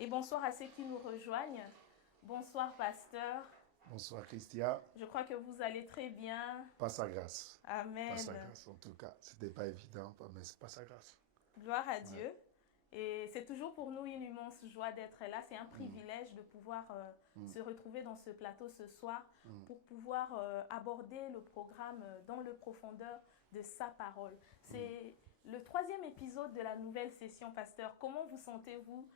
Et bonsoir à ceux qui nous rejoignent. Bonsoir, pasteur. Bonsoir Christian. Je crois que vous allez très bien. Pas sa grâce. Pas sa Amen. grâce, en tout cas. C'était pas évident, mais c'est pas sa grâce. Gloire à Ouais. Dieu. Et c'est toujours pour nous une immense joie d'être là. C'est un privilège de pouvoir se retrouver dans ce plateau ce soir pour pouvoir aborder le programme dans le profondeur de sa parole. C'est le 3e épisode de la nouvelle session, pasteur. Comment vous sentez-vous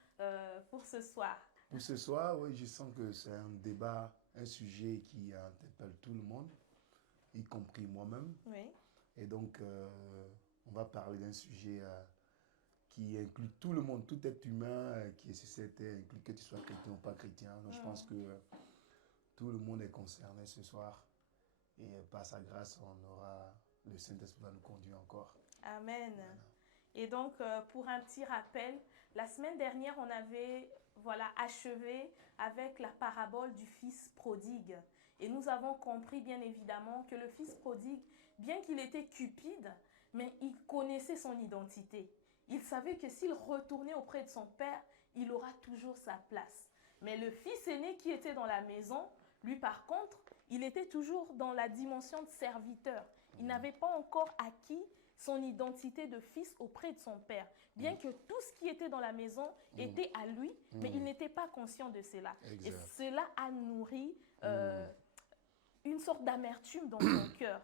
pour ce soir? Pour ce soir, oui, je sens que c'est un débat, un sujet qui interpelle tout le monde, y compris moi-même. Oui. Et donc, on va parler d'un sujet qui inclut tout le monde, tout être humain qui est sur cette terre, inclut que tu sois chrétien ou pas chrétien. Donc, je pense que tout le monde est concerné ce soir. Et par sa grâce, on aura, le Saint-Esprit va nous conduire encore. Amen. Voilà. Et donc, pour un petit rappel, la semaine dernière, on avait achevé avec la parabole du fils prodigue. Et nous avons compris, bien évidemment, que le fils prodigue, bien qu'il était cupide, mais il connaissait son identité. Il savait que s'il retournait auprès de son père, il aura toujours sa place. Mais le fils aîné qui était dans la maison, lui par contre, il était toujours dans la dimension de serviteur. Il n'avait pas encore acquis son identité de fils auprès de son père. Bien que tout ce qui était dans la maison était à lui, mais il n'était pas conscient de cela. Exact. Et cela a nourri une sorte d'amertume dans son cœur.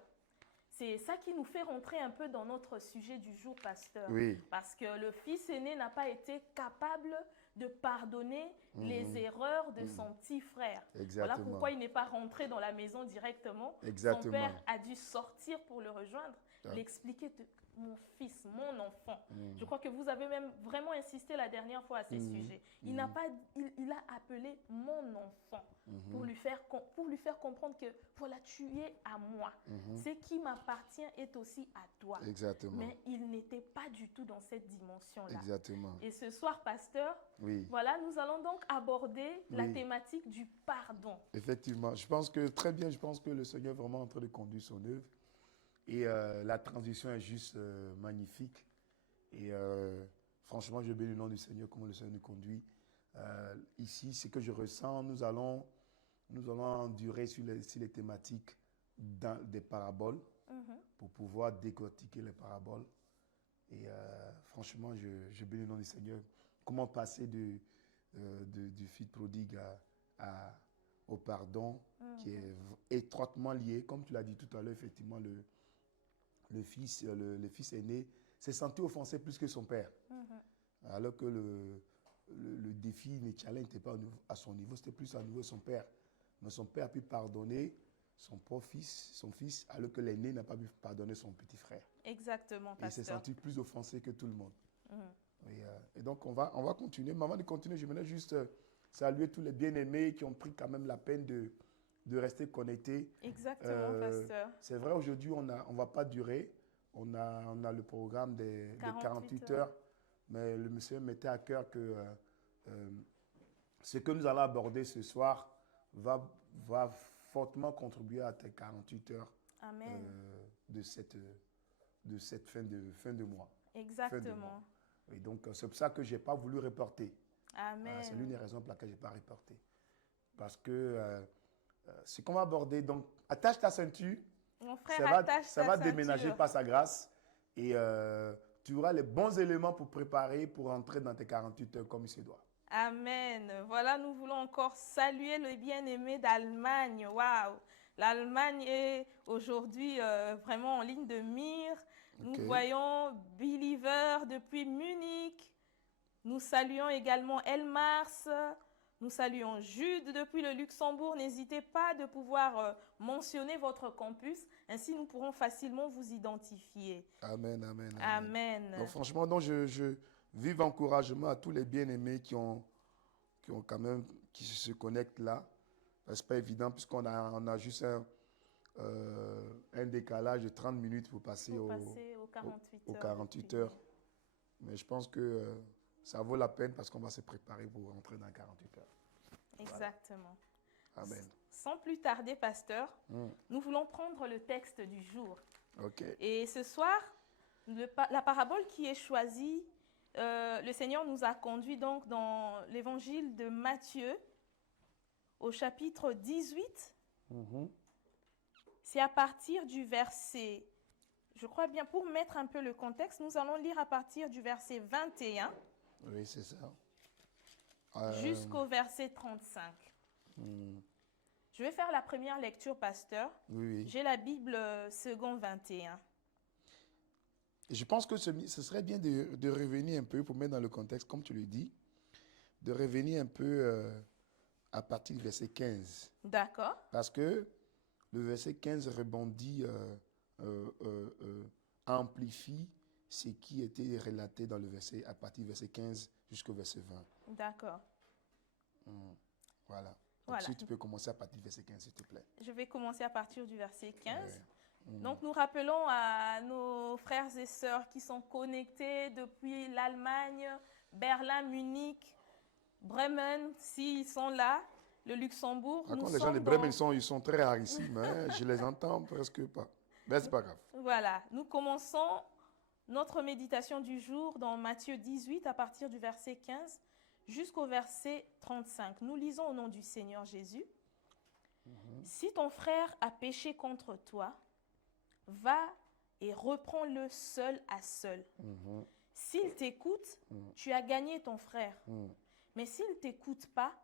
C'est ça qui nous fait rentrer un peu dans notre sujet du jour, pasteur. Oui. Parce que le fils aîné n'a pas été capable de pardonner les erreurs de son petit frère. Exactement. Voilà pourquoi il n'est pas rentré dans la maison directement. Exactement. Son père a dû sortir pour le rejoindre, l'expliquer, mon fils, mon enfant. Je crois que vous avez même vraiment insisté la dernière fois à ces sujets. Il a appelé mon enfant pour lui faire comprendre que voilà, tu es à moi. Ce qui m'appartient est aussi à toi. Exactement. Mais il n'était pas du tout dans cette dimension-là. Exactement. Et ce soir, pasteur, voilà, nous allons donc aborder la thématique du pardon. Effectivement, je pense que le Seigneur est vraiment en train de conduire son œuvre. Et la transition est juste magnifique. Et franchement, je bénis le nom du Seigneur, comment le Seigneur nous conduit. Ici, ce que je ressens, nous allons endurer sur les thématiques des paraboles pour pouvoir décortiquer les paraboles. Et franchement, je bénis le nom du Seigneur. Comment passer du fils prodigue au pardon, qui est étroitement lié. Comme tu l'as dit tout à l'heure, effectivement, le fils aîné s'est senti offensé plus que son père. Alors que le défi, le challenge n'était pas à son niveau, c'était plus à niveau de son père. Mais son père a pu pardonner son fils, alors que l'aîné n'a pas pu pardonner son petit frère. Exactement, pasteur. Et il s'est senti plus offensé que tout le monde. Et donc, on va continuer. Mais avant de continuer, je voulais juste saluer tous les bien-aimés qui ont pris quand même la peine de rester connectés. Exactement, pasteur. C'est vrai, aujourd'hui, on ne va pas durer. On a le programme des 48 heures. Mais le monsieur mettait à cœur que ce que nous allons aborder ce soir va fortement contribuer à tes 48 heures de cette fin de mois. Exactement. Et donc, c'est pour ça que je n'ai pas voulu reporter. Amen. C'est l'une des raisons pour laquelle je n'ai pas reporté. Parce que ce qu'on va aborder, donc, attache ta ceinture. Mon frère, ça va déménager par sa grâce. Et tu auras les bons éléments pour préparer, pour entrer dans tes 48 heures comme il se doit. Amen. Voilà, nous voulons encore saluer le bien-aimé d'Allemagne. Waouh! L'Allemagne est aujourd'hui vraiment en ligne de mire. Nous voyons Believer depuis Munich. Nous saluons également Elmars. Nous saluons Jude depuis le Luxembourg. N'hésitez pas de pouvoir mentionner votre campus. Ainsi, nous pourrons facilement vous identifier. Amen, amen, amen. Amen. Donc, franchement, donc, je vive encouragement à tous les bien-aimés qui se connectent là. C'est pas évident puisqu'on a juste un décalage de 30 minutes pour passer aux 48 heures. Mais je pense que ça vaut la peine parce qu'on va se préparer pour rentrer dans 48 heures. Exactement. Voilà. Amen. Sans plus tarder, pasteur, nous voulons prendre le texte du jour. Ok. Et ce soir, la parabole qui est choisie le Seigneur nous a conduits donc dans l'évangile de Matthieu au chapitre 18. C'est à partir du verset, je crois bien, pour mettre un peu le contexte, nous allons lire à partir du verset 21 Oui, c'est ça. jusqu'au verset 35. Je vais faire la première lecture, pasteur. Oui. J'ai la Bible second 21. Et je pense que ce serait bien de revenir un peu, pour mettre dans le contexte, comme tu le dis, de revenir un peu à partir du verset 15. D'accord. Parce que le verset 15 rebondit, amplifie ce qui était relaté dans le verset, à partir du verset 15 jusqu'au verset 20. D'accord. Voilà. Donc, Voilà. si tu peux commencer à partir du verset 15, s'il te plaît. Je vais commencer à partir du verset 15. Ouais. Donc, nous rappelons à nos frères et sœurs qui sont connectés depuis l'Allemagne, Berlin, Munich, Bremen, s'ils sont là, le Luxembourg. Par nous contre, les gens sommes de Bremen, ils sont très rarissimes. Hein? Je les entends presque pas. Mais c'est pas grave. Voilà, nous commençons notre méditation du jour dans Matthieu 18 à partir du verset 15 jusqu'au verset 35. Nous lisons au nom du Seigneur Jésus. Si ton frère a péché contre toi, va et reprends-le seul à seul. S'il t'écoute, tu as gagné ton frère. Mais s'il ne t'écoute pas,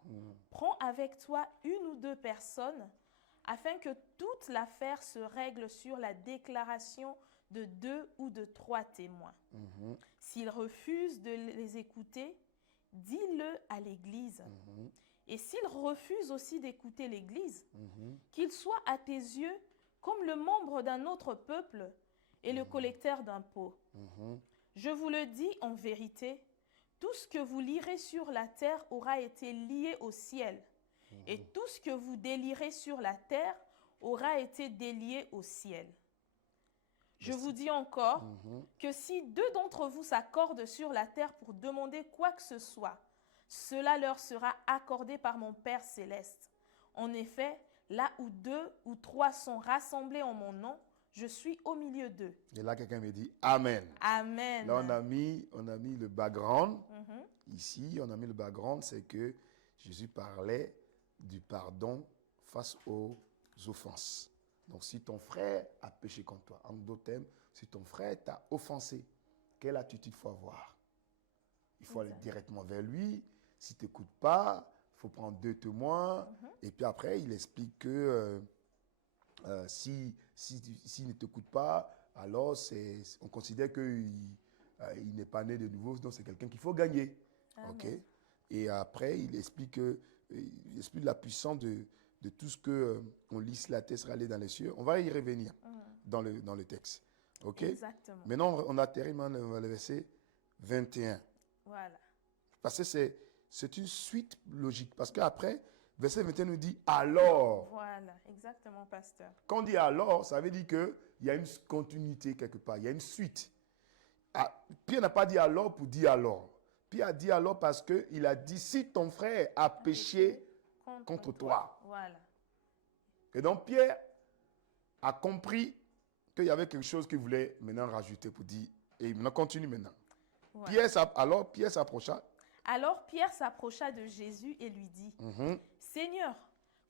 prends avec toi une ou deux personnes afin que toute l'affaire se règle sur la déclaration de 2 ou de 3 témoins. S'il refuse de les écouter, dis-le à l'Église. Et s'il refuse aussi d'écouter l'Église, qu'il soit à tes yeux comme le membre d'un autre peuple et le collecteur d'impôts. Je vous le dis en vérité, tout ce que vous lirez sur la terre aura été lié au ciel, et tout ce que vous délierez sur la terre aura été délié au ciel. Je vous dis encore que si 2 d'entre vous s'accordent sur la terre pour demander quoi que ce soit, cela leur sera accordé par mon Père céleste. En effet, là où 2 ou 3 sont rassemblés en mon nom, je suis au milieu d'eux. Et là, quelqu'un me dit Amen. Amen. Là, on a mis le background. Ici, on a mis le background, c'est que Jésus parlait du pardon face aux offenses. Donc, si ton frère a péché contre toi, en d'autres termes, si ton frère t'a offensé, quelle attitude il faut avoir? Il faut aller directement vers lui. Si tu n'écoutes pas, il faut prendre 2 témoins. Et puis après, il explique que s'il ne t'écoute pas, alors on considère qu'il n'est pas né de nouveau, donc c'est quelqu'un qu'il faut gagner. Okay? Et après, il explique la puissance de tout ce qu'on lit sur la terre sera allé dans les cieux. On va y revenir dans le texte. Okay? Exactement. Maintenant, on atterrit dans le verset 21. Voilà. Parce que c'est une suite logique. Parce qu'après, verset 21 nous dit « alors ». Voilà, exactement, pasteur. Quand on dit « alors », ça veut dire qu'il y a une continuité quelque part, il y a une suite. Pierre n'a pas dit « alors » pour dire « alors ». Pierre a dit « alors » parce qu'il a dit « si ton frère a péché contre toi ». Voilà. Et donc Pierre a compris qu'il y avait quelque chose qu'il voulait maintenant rajouter pour dire, et maintenant continue maintenant. Voilà. Alors Pierre s'approcha. Alors Pierre s'approcha de Jésus et lui dit, Seigneur,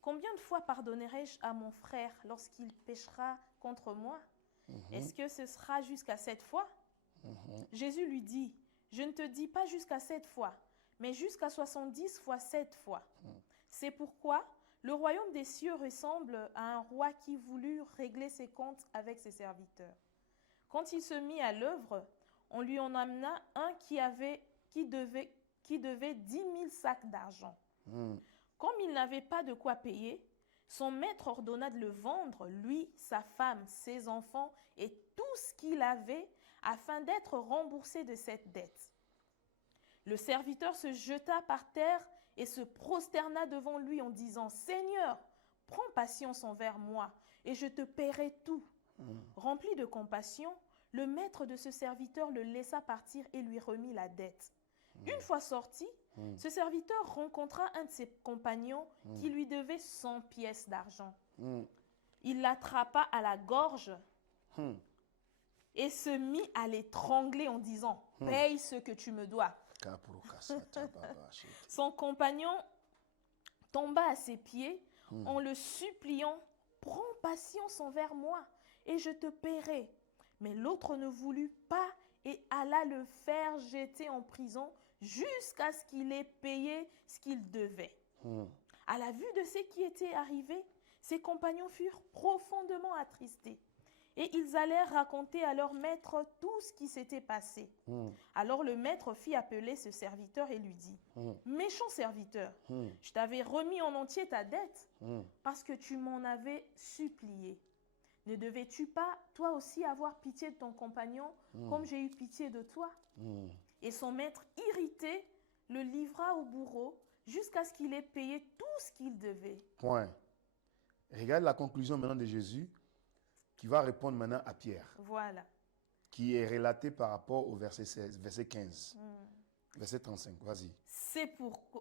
combien de fois pardonnerai-je à mon frère lorsqu'il péchera contre moi? Est-ce que ce sera jusqu'à 7 fois? Jésus lui dit, je ne te dis pas jusqu'à 7 fois, mais jusqu'à 70 fois 7 fois. C'est pourquoi le royaume des cieux ressemble à un roi qui voulut régler ses comptes avec ses serviteurs. Quand il se mit à l'œuvre, on lui en amena un qui devait 10 000 sacs d'argent. Comme il n'avait pas de quoi payer, son maître ordonna de le vendre, lui, sa femme, ses enfants et tout ce qu'il avait, afin d'être remboursé de cette dette. Le serviteur se jeta par terre et se prosterna devant lui en disant, « Seigneur, prends patience envers moi et je te paierai tout. » Rempli de compassion, le maître de ce serviteur le laissa partir et lui remit la dette. Une fois sorti, ce serviteur rencontra un de ses compagnons qui lui devait 100 pièces d'argent. Il l'attrapa à la gorge et se mit à l'étrangler en disant « Paye ce que tu me dois ». Son compagnon tomba à ses pieds en le suppliant « Prends patience envers moi et je te paierai ». Mais l'autre ne voulut pas et alla le faire jeter en prison jusqu'à ce qu'il ait payé ce qu'il devait. À la vue de ce qui était arrivé, ses compagnons furent profondément attristés. Et ils allèrent raconter à leur maître tout ce qui s'était passé. Alors le maître fit appeler ce serviteur et lui dit « Méchant serviteur, je t'avais remis en entier ta dette parce que tu m'en avais supplié. Ne devais-tu pas, toi aussi, avoir pitié de ton compagnon comme j'ai eu pitié de toi ?» Et son maître, irrité, le livra au bourreau jusqu'à ce qu'il ait payé tout ce qu'il devait. Point. Regarde la conclusion maintenant de Jésus qui va répondre maintenant à Pierre. Voilà. Qui est relaté par rapport au verset 16, verset 15. Verset 35, vas-y.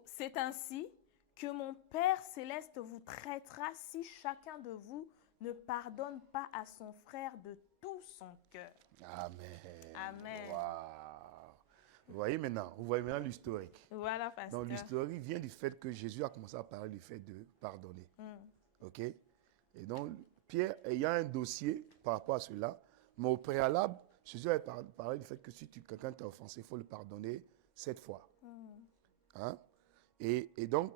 C'est ainsi que mon Père céleste vous traitera si chacun de vous ne pardonne pas à son frère de tout son cœur. Amen. Amen. Wow. Vous voyez maintenant l'historique. Voilà, pasteur. Donc l'historique vient du fait que Jésus a commencé à parler du fait de pardonner. OK? Et donc, Pierre, ayant un dossier par rapport à cela, mais au préalable, Jésus avait parlé du fait que si quelqu'un t'a offensé, il faut le pardonner 7 fois. Hein? Et donc,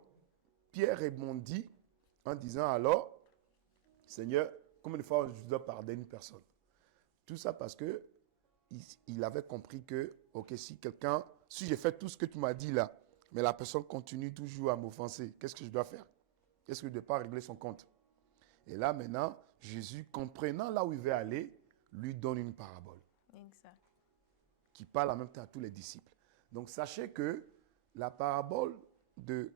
Pierre répondit en disant alors, Seigneur, combien de fois je dois pardonner une personne? Tout ça parce que il avait compris que, ok, si j'ai fait tout ce que tu m'as dit là, mais la personne continue toujours à m'offenser, qu'est-ce que je dois faire? Est-ce que je ne dois pas régler son compte? Et là, maintenant, Jésus, comprenant là où il veut aller, lui donne une parabole. Exact. Qui parle en même temps à tous les disciples. Donc, sachez que la parabole du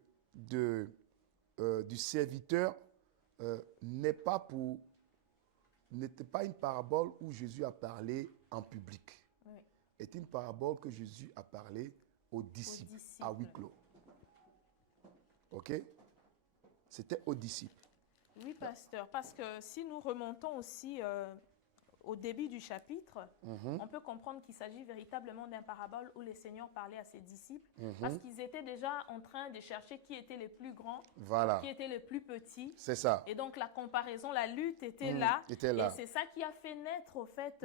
serviteur n'était pas une parabole où Jésus a parlé en public. Oui. C'est une parabole que Jésus a parlé aux disciples. À huis clos. OK? C'était aux disciples. Oui, pasteur, parce que si nous remontons aussi au début du chapitre, on peut comprendre qu'il s'agit véritablement d'une parabole où le Seigneur parlait à ses disciples, parce qu'ils étaient déjà en train de chercher qui étaient les plus grands, qui étaient les plus petits. C'est ça. Et donc la comparaison, la lutte était là. Et c'est ça qui a fait naître, au fait,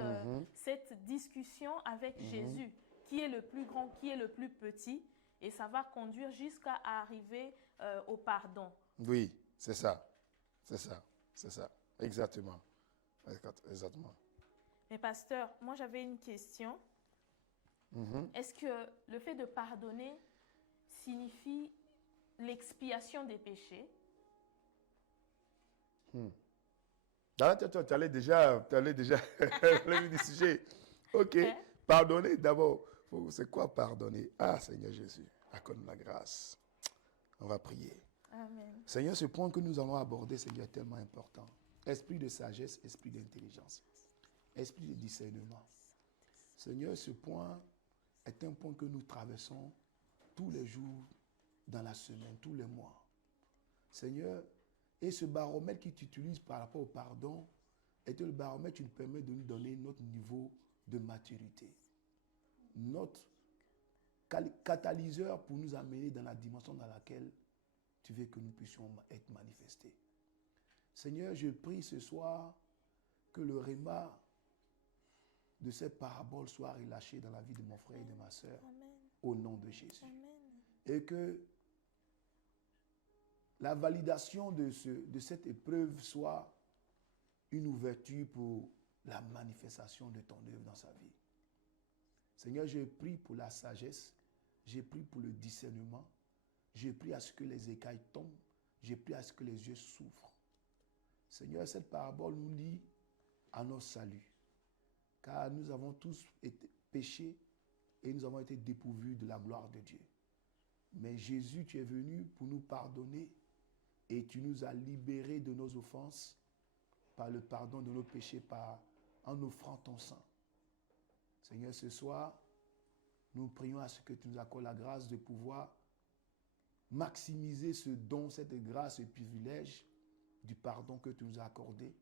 cette discussion avec Jésus. Qui est le plus grand, qui est le plus petit? Et ça va conduire jusqu'à arriver au pardon. Oui, c'est ça. C'est ça. C'est ça. Exactement. Exactement. Mais pasteur, moi j'avais une question. Est-ce que le fait de pardonner signifie l'expiation des péchés? Tu allais déjà du sujet. Ok. Pardonner d'abord. C'est quoi pardonner? Ah, Seigneur Jésus, accorde la grâce. On va prier. Amen. Seigneur, ce point que nous allons aborder, Seigneur, est tellement important. Esprit de sagesse, esprit d'intelligence, esprit de discernement. Seigneur, ce point est un point que nous traversons tous les jours dans la semaine, tous les mois. Seigneur, et ce baromètre que tu utilises par rapport au pardon est le baromètre qui nous permet de nous donner notre niveau de maturité. Notre catalyseur pour nous amener dans la dimension dans laquelle tu veux que nous puissions être manifestés. Seigneur, je prie ce soir que le réma de cette parabole soit relâché dans la vie de mon frère et de ma sœur. Amen. Au nom de Jésus. Amen. Et que la validation de cette épreuve soit une ouverture pour la manifestation de ton œuvre dans sa vie. Seigneur, je prie pour la sagesse, je prie pour le discernement, je prie à ce que les écailles tombent, je prie à ce que les yeux s'ouvrent. Seigneur, cette parabole nous lie à notre salut, car nous avons tous été péchés et nous avons été dépourvus de la gloire de Dieu. Mais Jésus, tu es venu pour nous pardonner et tu nous as libérés de nos offenses par le pardon de nos péchés, en offrant ton sang. Seigneur, ce soir, nous prions à ce que tu nous accordes la grâce de pouvoir maximiser ce don, cette grâce et privilège du pardon que tu nous as accordé.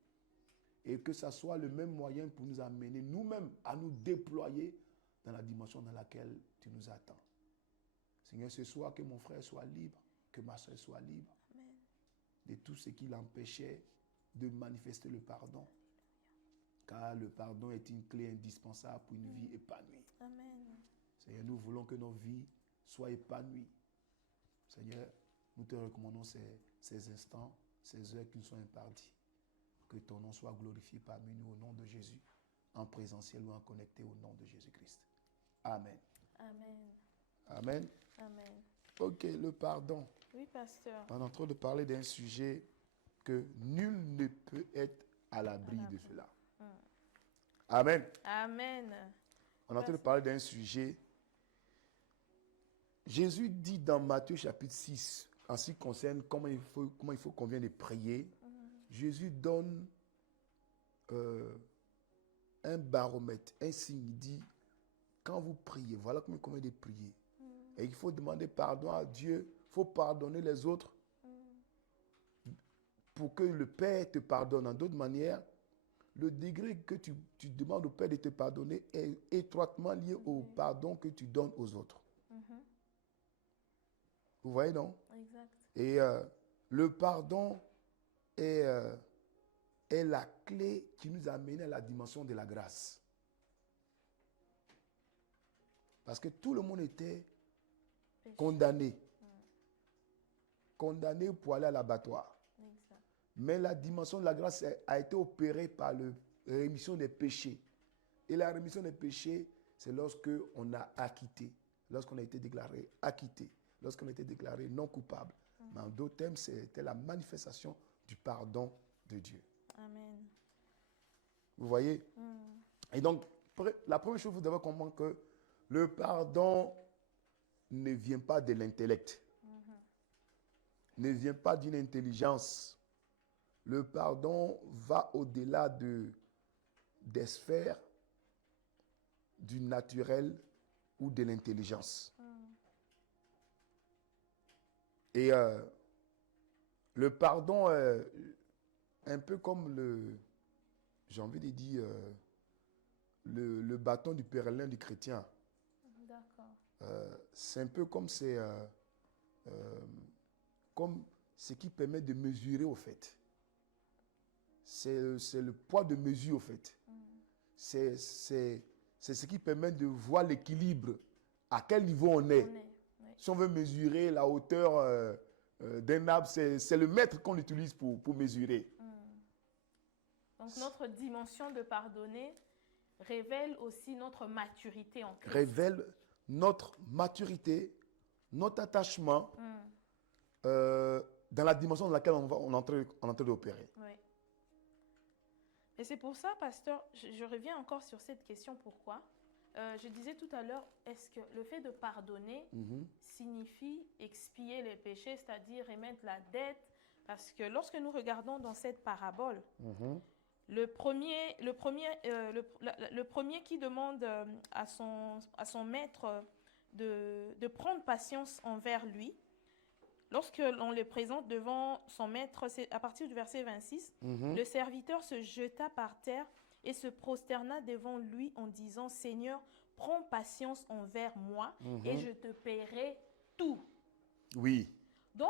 Et que ça soit le même moyen pour nous amener nous-mêmes à nous déployer dans la dimension dans laquelle tu nous attends. Seigneur, ce soir, que mon frère soit libre, que ma soeur soit libre Amen. de tout ce qui l'empêchait de manifester le pardon. Car le pardon est une clé indispensable pour une vie épanouie. Amen. Seigneur, nous voulons que nos vies soient épanouies. Seigneur, nous te recommandons ces instants, ces heures qui nous sont imparties. Que ton nom soit glorifié parmi nous au nom de Jésus, en présentiel ou en connecté au nom de Jésus-Christ. Amen. Amen. Amen. Amen. Ok, le pardon. Oui, pasteur. On est en train de parler d'un sujet que nul ne peut être à l'abri de cela. Amen. Amen. On est en train de parler d'un sujet. Jésus dit dans Matthieu chapitre 6, en ce qui concerne comment il faut qu'on vienne de prier, Jésus donne un baromètre, un signe. Il dit, quand vous priez, voilà comment il convient de prier. Et il faut demander pardon à Dieu, il faut pardonner les autres pour que le Père te pardonne. En d'autres manières, le degré que tu demandes au Père de te pardonner est étroitement lié au pardon que tu donnes aux autres. Vous voyez, non? Exact. Et le pardon est la clé qui nous amène à la dimension de la grâce. Parce que tout le monde était condamné. Condamné pour aller à l'abattoir. Exact. Mais la dimension de la grâce a été opérée par la rémission des péchés. Et la rémission des péchés, c'est lorsque on a acquitté, lorsqu'on a été déclaré acquitté, lorsqu'on a été déclaré non coupable. Mais en d'autres termes, c'était la manifestation du pardon de Dieu. Amen. Vous voyez? Et donc, la première chose, vous devez comprendre que le pardon ne vient pas de l'intellect, ne vient pas d'une intelligence. Le pardon va au-delà des sphères du naturel ou de l'intelligence. Et le pardon, un peu comme j'ai envie de dire, le bâton du pèlerin du chrétien. D'accord. C'est un peu comme comme ce qui permet de mesurer au fait. C'est le poids de mesure au fait. C'est ce qui permet de voir l'équilibre, à quel niveau on est. Oui. Si on veut mesurer la hauteur d'un arbre, c'est le mètre qu'on utilise pour mesurer. Donc notre dimension de pardonner révèle aussi notre maturité en Christ. Révèle notre maturité, notre attachement dans la dimension dans laquelle on est en train d'opérer. Oui. Et c'est pour ça, pasteur, je reviens encore sur cette question. Pourquoi? Je disais tout à l'heure, est-ce que le fait de pardonner signifie expier les péchés, c'est-à-dire remettre la dette? Parce que lorsque nous regardons dans cette parabole, le premier qui demande à son maître de prendre patience envers lui, lorsque l'on le présente devant son maître, c'est à partir du verset 26, le serviteur se jeta par terre et se prosterna devant lui en disant, « Seigneur, prends patience envers moi et je te paierai tout. » Oui. Donc,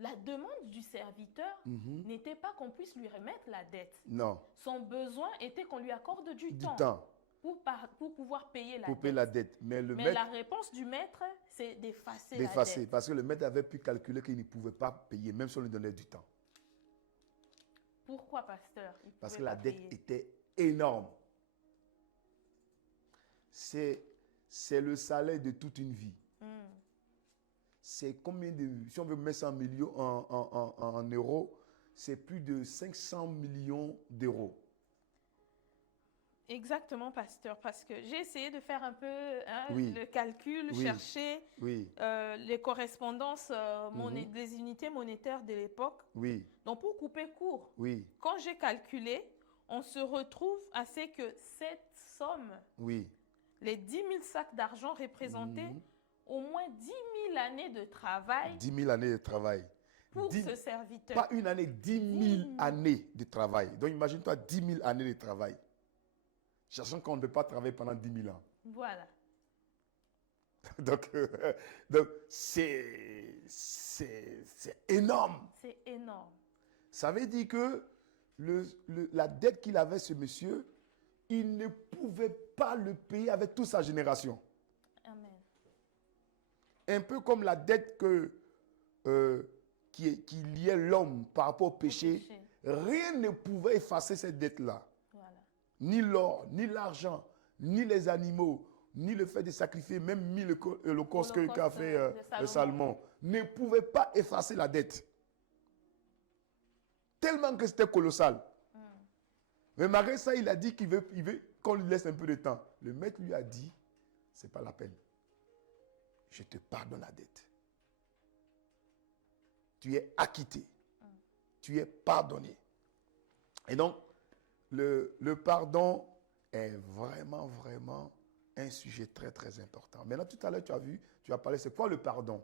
la demande du serviteur n'était pas qu'on puisse lui remettre la dette. Non. Son besoin était qu'on lui accorde du temps. Pour pouvoir payer la pour dette. Payer la dette. Mais la réponse du maître, c'est d'effacer la dette. Parce que le maître avait pu calculer qu'il ne pouvait pas payer, même si on lui donnait du temps. Pourquoi, pasteur? Parce que la dette était énorme. C'est le salaire de toute une vie. C'est combien si on veut mettre ça en euros, c'est plus de 500 millions d'euros. Exactement, pasteur, parce que j'ai essayé de faire un peu le calcul, chercher les correspondances des unités monétaires de l'époque. Oui. Donc, pour couper court, quand j'ai calculé, on se retrouve à ce que cette somme, les 10 000 sacs d'argent représentaient au moins 10 000 années de travail. 10 000 années de travail. pour ce serviteur. Pas une année, 10 000 années de travail. Donc imagine-toi 10 000 années de travail. Sachant qu'on ne peut pas travailler pendant 10 000 ans. Voilà. Donc c'est énorme. C'est énorme. Ça veut dire que la dette qu'il avait, ce monsieur, il ne pouvait pas le payer avec toute sa génération. Amen. Un peu comme la dette qui liait l'homme par rapport au péché. Rien ne pouvait effacer cette dette-là. Voilà. Ni l'or, ni l'argent, ni les animaux, ni le fait de sacrifier, même ni l'holocauste qu'a fait Salomon, ne pouvait pas effacer la dette. Tellement que c'était colossal. Mais malgré ça, il a dit qu'il veut qu'on lui laisse un peu de temps. Le maître lui a dit, c'est pas la peine. Je te pardonne la dette. Tu es acquitté. Tu es pardonné. Et donc, le pardon est vraiment, vraiment un sujet très, très important. Maintenant, tout à l'heure, tu as parlé, c'est quoi le pardon?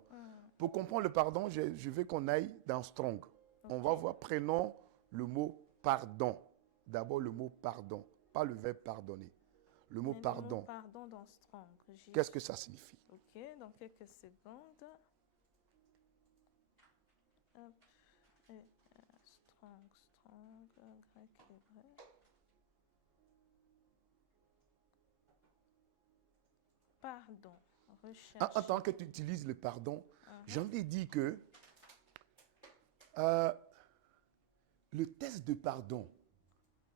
Pour comprendre le pardon, je veux qu'on aille dans Strong. On va voir, prenons le mot pardon. D'abord, le mot pardon, pas le verbe pardonner. Le mot pardon. Le mot pardon dans Strong. Qu'est-ce que ça signifie? Ok, dans quelques secondes. Hop. Et, strong, grec, hébreu. Pardon. Recherche. En tant que tu utilises le pardon, j'ai envie de dire que le test de pardon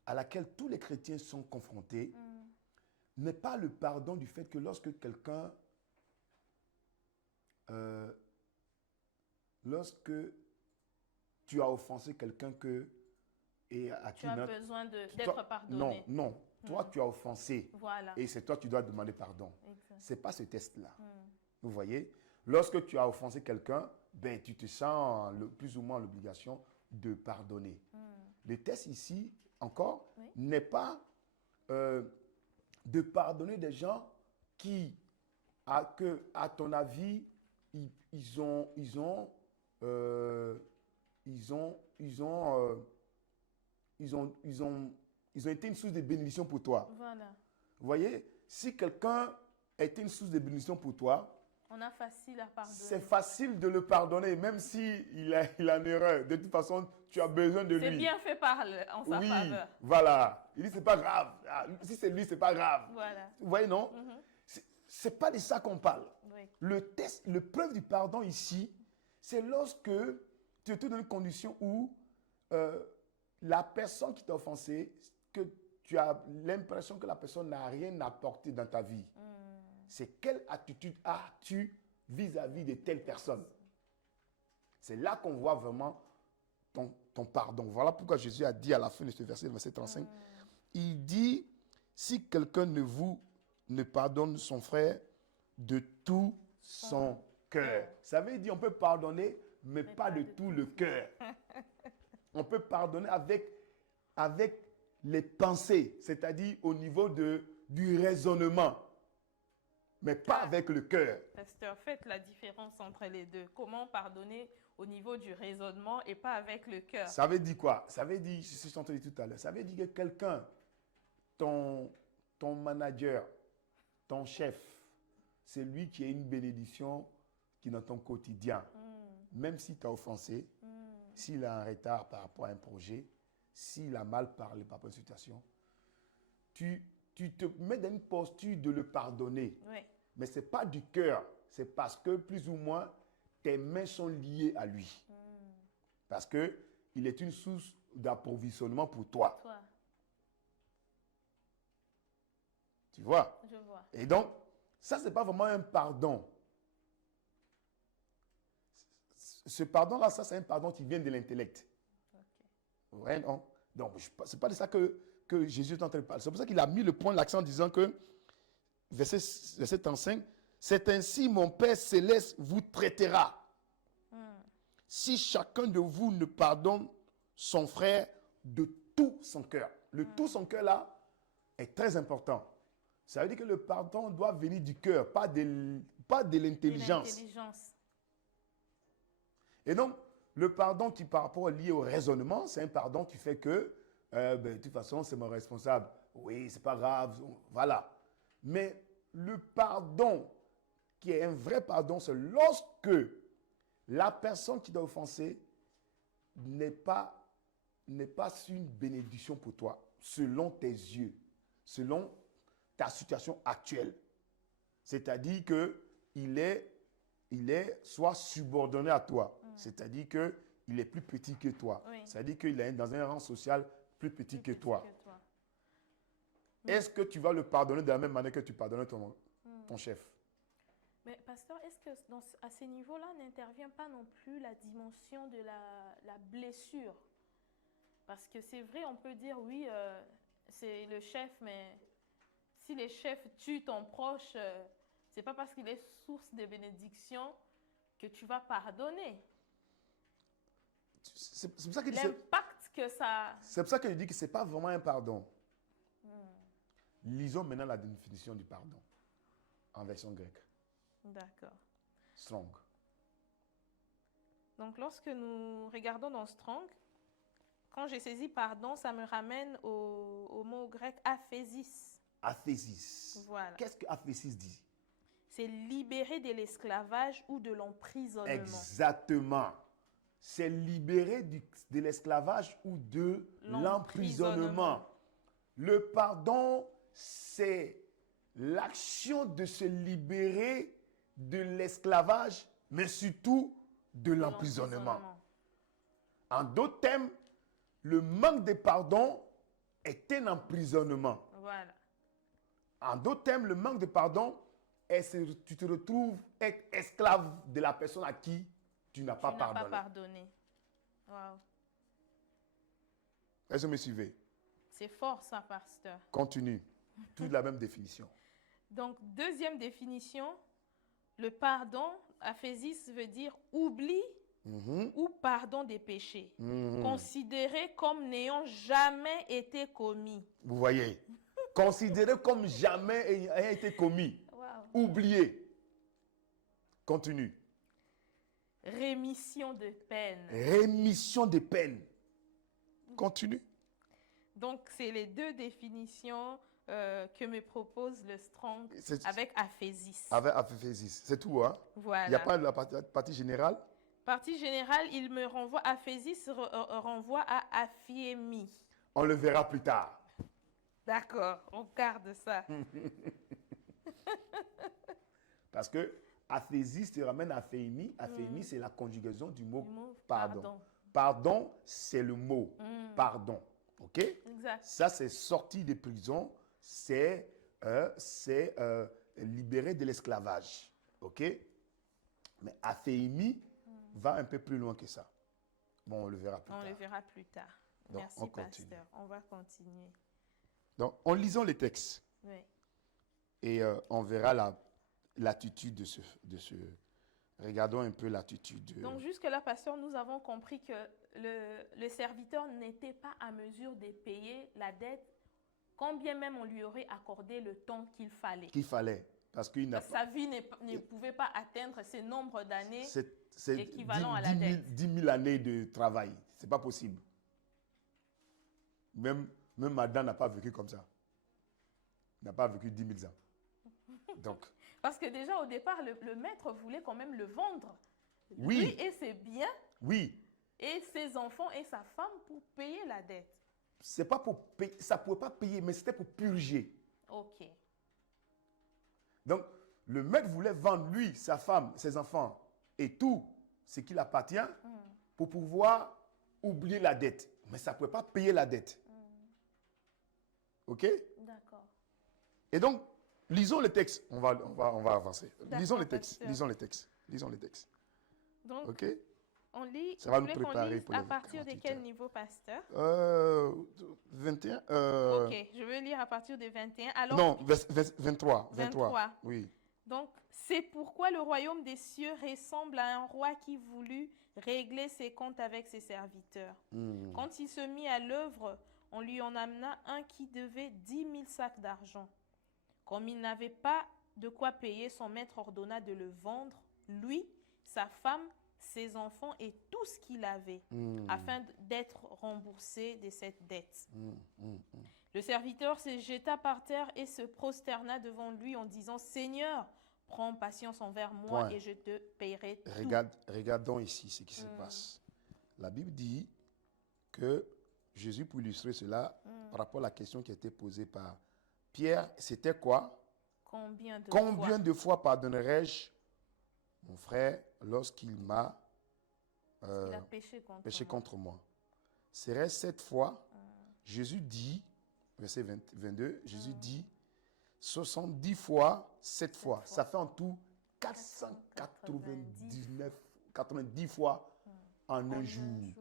à laquelle tous les chrétiens sont confrontés n'est pas le pardon du fait que lorsque quelqu'un, lorsque tu as offensé quelqu'un et à qui tu as besoin d'être pardonné. Non. Toi, tu as offensé. Voilà. Et c'est toi qui dois demander pardon. Ce n'est pas ce test-là. Vous voyez? Lorsque tu as offensé quelqu'un, ben, tu te sens plus ou moins l'obligation de pardonner. Le test ici, encore, n'est pas de pardonner des gens qui, à ton avis, ils ont été une source de bénédiction pour toi. Voilà. Vous voyez, si quelqu'un a été une source de bénédiction pour toi, on a facile à pardonner. C'est facile de le pardonner, même s'il a en erreur. De toute façon, tu as besoin de lui. C'est bien fait en sa faveur. Voilà. Il dit, c'est pas grave. Si c'est lui, c'est pas grave. Voilà. Vous voyez, non? C'est pas de ça qu'on parle. Oui. Le preuve du pardon ici, c'est lorsque tu es dans une condition où la personne qui t'a offensé, que tu as l'impression que la personne n'a rien apporté dans ta vie. C'est quelle attitude as-tu vis-à-vis de telle personne? C'est là qu'on voit vraiment ton pardon. Voilà pourquoi Jésus a dit à la fin de ce verset, le verset 35, il dit, si quelqu'un ne pardonne son frère de tout son cœur. Ça veut dire on peut pardonner, mais pas de tout le cœur. On peut pardonner avec les pensées, c'est-à-dire au niveau du raisonnement. Mais pas avec le cœur. Pasteur, faites la différence entre les deux. Comment pardonner au niveau du raisonnement et pas avec le cœur? Ça veut dire quoi? Ça veut dire, je suis entendu tout à l'heure, ça veut dire que quelqu'un, ton manager, ton chef, c'est lui qui est une bénédiction qui est dans ton quotidien. Même s'il t'a offensé, s'il a un retard par rapport à un projet, s'il a mal parlé par rapport à une situation, tu te mets dans une posture de le pardonner. Oui. Mais ce n'est pas du cœur. C'est parce que plus ou moins, tes mains sont liées à lui. Parce qu'il est une source d'approvisionnement pour toi. Tu vois? Je vois. Et donc, ça, ce n'est pas vraiment un pardon. Ce pardon-là, ça, c'est un pardon qui vient de l'intellect. Okay. Ouais, non? Donc, ce n'est pas de ça que Jésus est en train de parler. C'est pour ça qu'il a mis l'accent en disant que, verset 35, c'est ainsi mon Père céleste vous traitera. Si chacun de vous ne pardonne son frère de tout son cœur. Le tout son cœur là est très important. Ça veut dire que le pardon doit venir du cœur, pas de l'intelligence. Et donc, le pardon qui par rapport lié au raisonnement, c'est un pardon qui fait que, de toute façon, c'est mon responsable. Oui, c'est pas grave, voilà. Mais le pardon qui est un vrai pardon, c'est lorsque la personne qui t'a offensé n'est pas une bénédiction pour toi, selon tes yeux, selon ta situation actuelle. C'est-à-dire qu'il est soit subordonné à toi, c'est-à-dire qu'il est plus petit que toi, Oui. c'est-à-dire qu'il est dans un rang social plus petit que toi. Que toi. Est-ce que tu vas le pardonner de la même manière que tu pardonnes ton chef? Mais pasteur, est-ce que à ces niveaux-là n'intervient pas non plus la dimension de la blessure? Parce que c'est vrai, on peut dire, oui, c'est le chef, mais si le chef tue ton proche, c'est pas parce qu'il est source de bénédiction que tu vas pardonner. C'est pour ça que l'impact que ça... C'est pour ça que je dis que ce n'est pas vraiment un pardon. Lisons maintenant la définition du pardon en version grecque. D'accord. Strong. Donc, lorsque nous regardons dans Strong, quand j'ai saisi pardon, ça me ramène au mot grec aphésis. Aphésis. Voilà. Qu'est-ce que aphésis dit? C'est libérer de l'esclavage ou de l'emprisonnement. Exactement. C'est libérer de l'esclavage ou de l'emprisonnement. Le pardon, c'est l'action de se libérer de l'esclavage, mais surtout de l'emprisonnement. En d'autres termes, le manque de pardon est un emprisonnement. Voilà. En d'autres termes, le manque de pardon est tu te retrouves être esclave de la personne à qui tu n'as pas pardonné. Wow. Est-ce que vous me suivez? C'est fort ça, pasteur. Continue. Toute la même définition. Donc, deuxième définition, le pardon, aphésis veut dire oubli ou pardon des péchés, considéré comme n'ayant jamais été commis. Vous voyez? Considéré comme jamais ayant été commis. Wow. Oublié. Continue. Rémission de peine. Rémission de peine. Continue. Donc, c'est les deux définitions que me propose le Strong avec aphésis. Avec aphésis. C'est tout, hein? Voilà. Il n'y a pas de la partie générale? Partie générale, il me renvoie, aphésis renvoie à aphiémie. On le verra plus tard. D'accord, on garde ça. Parce que aphésis te ramène à aphémie. Aphémie, c'est la conjugaison du mot pardon. Pardon, c'est le mot pardon. OK? Exact. Ça, c'est sorti de prison. C'est libéré de l'esclavage. OK? Mais aphémie va un peu plus loin que ça. Bon, on le verra plus tard. On le verra plus tard. Donc, merci, pasteur. On va continuer. Donc, en lisant les textes, oui. Et on verra l'attitude de ce. Regardons un peu l'attitude. Donc, jusque-là, pasteur, nous avons compris que le serviteur n'était pas à mesure de payer la dette, quand bien même on lui aurait accordé le temps qu'il fallait. Parce qu'il n'a pas. Sa vie ne pouvait pas atteindre ce nombre d'années c'est équivalent à la dette. 10 000 années de travail. Ce n'est pas possible. Même Adam n'a pas vécu comme ça. Il n'a pas vécu 10 000 ans. Donc, parce que déjà, au départ, le maître voulait quand même le vendre. Oui. Lui et ses biens. Oui. Et ses enfants et sa femme pour payer la dette. C'est pas pour payer, ça ne pouvait pas payer, mais c'était pour purger. OK. Donc, le maître voulait vendre lui, sa femme, ses enfants et tout ce qui lui appartient pour pouvoir oublier la dette. Mais ça ne pouvait pas payer la dette. OK? D'accord. Et donc, lisons les textes. On va avancer. Lisons les textes. Donc, OK? On lit, ça va nous préparer pour à partir de quel niveau, pasteur? 21. OK, je veux lire à partir de 21. Alors, non, 23. Oui. Donc, c'est pourquoi le royaume des cieux ressemble à un roi qui voulut régler ses comptes avec ses serviteurs. Quand il se mit à l'œuvre, on lui en amena un qui devait 10 000 sacs d'argent. Comme il n'avait pas de quoi payer, son maître ordonna de le vendre, lui, sa femme ses enfants et tout ce qu'il avait, afin d'être remboursé de cette dette. Le serviteur se jeta par terre et se prosterna devant lui en disant, Seigneur, prends patience envers moi Point. et je te paierai tout. Regardons ici ce qui se passe. La Bible dit que Jésus, pour illustrer cela, par rapport à la question qui a été posée par Pierre, c'était quoi? Combien de fois pardonnerai-je mon frère lorsqu'il m'a il a péché contre moi? Serait 7 fois. Jésus dit, verset 22, Jésus dit 70 fois, 7 fois. Ça fait en tout 90 fois en un jour.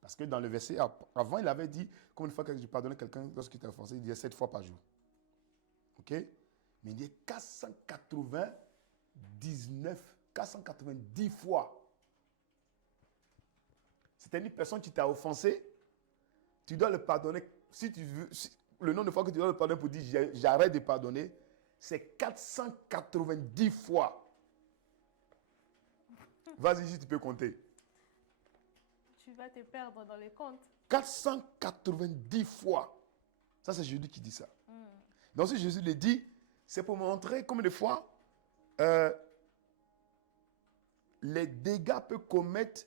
Parce que dans le verset avant, il avait dit, combien de fois que je pardonnais quelqu'un lorsqu'il était offensé, il disait 7 fois par jour. OK? Mais il dit 490 fois. C'est-à-dire une personne qui t'a offensé, tu dois le pardonner. Si tu veux, le nombre de fois que tu dois le pardonner pour dire j'arrête de pardonner, c'est 490 fois. Vas-y, si tu peux compter. Tu vas te perdre dans les comptes. 490 fois. Ça, c'est Jésus qui dit ça. Donc, si Jésus le dit, c'est pour montrer combien de fois les dégâts peuvent commettre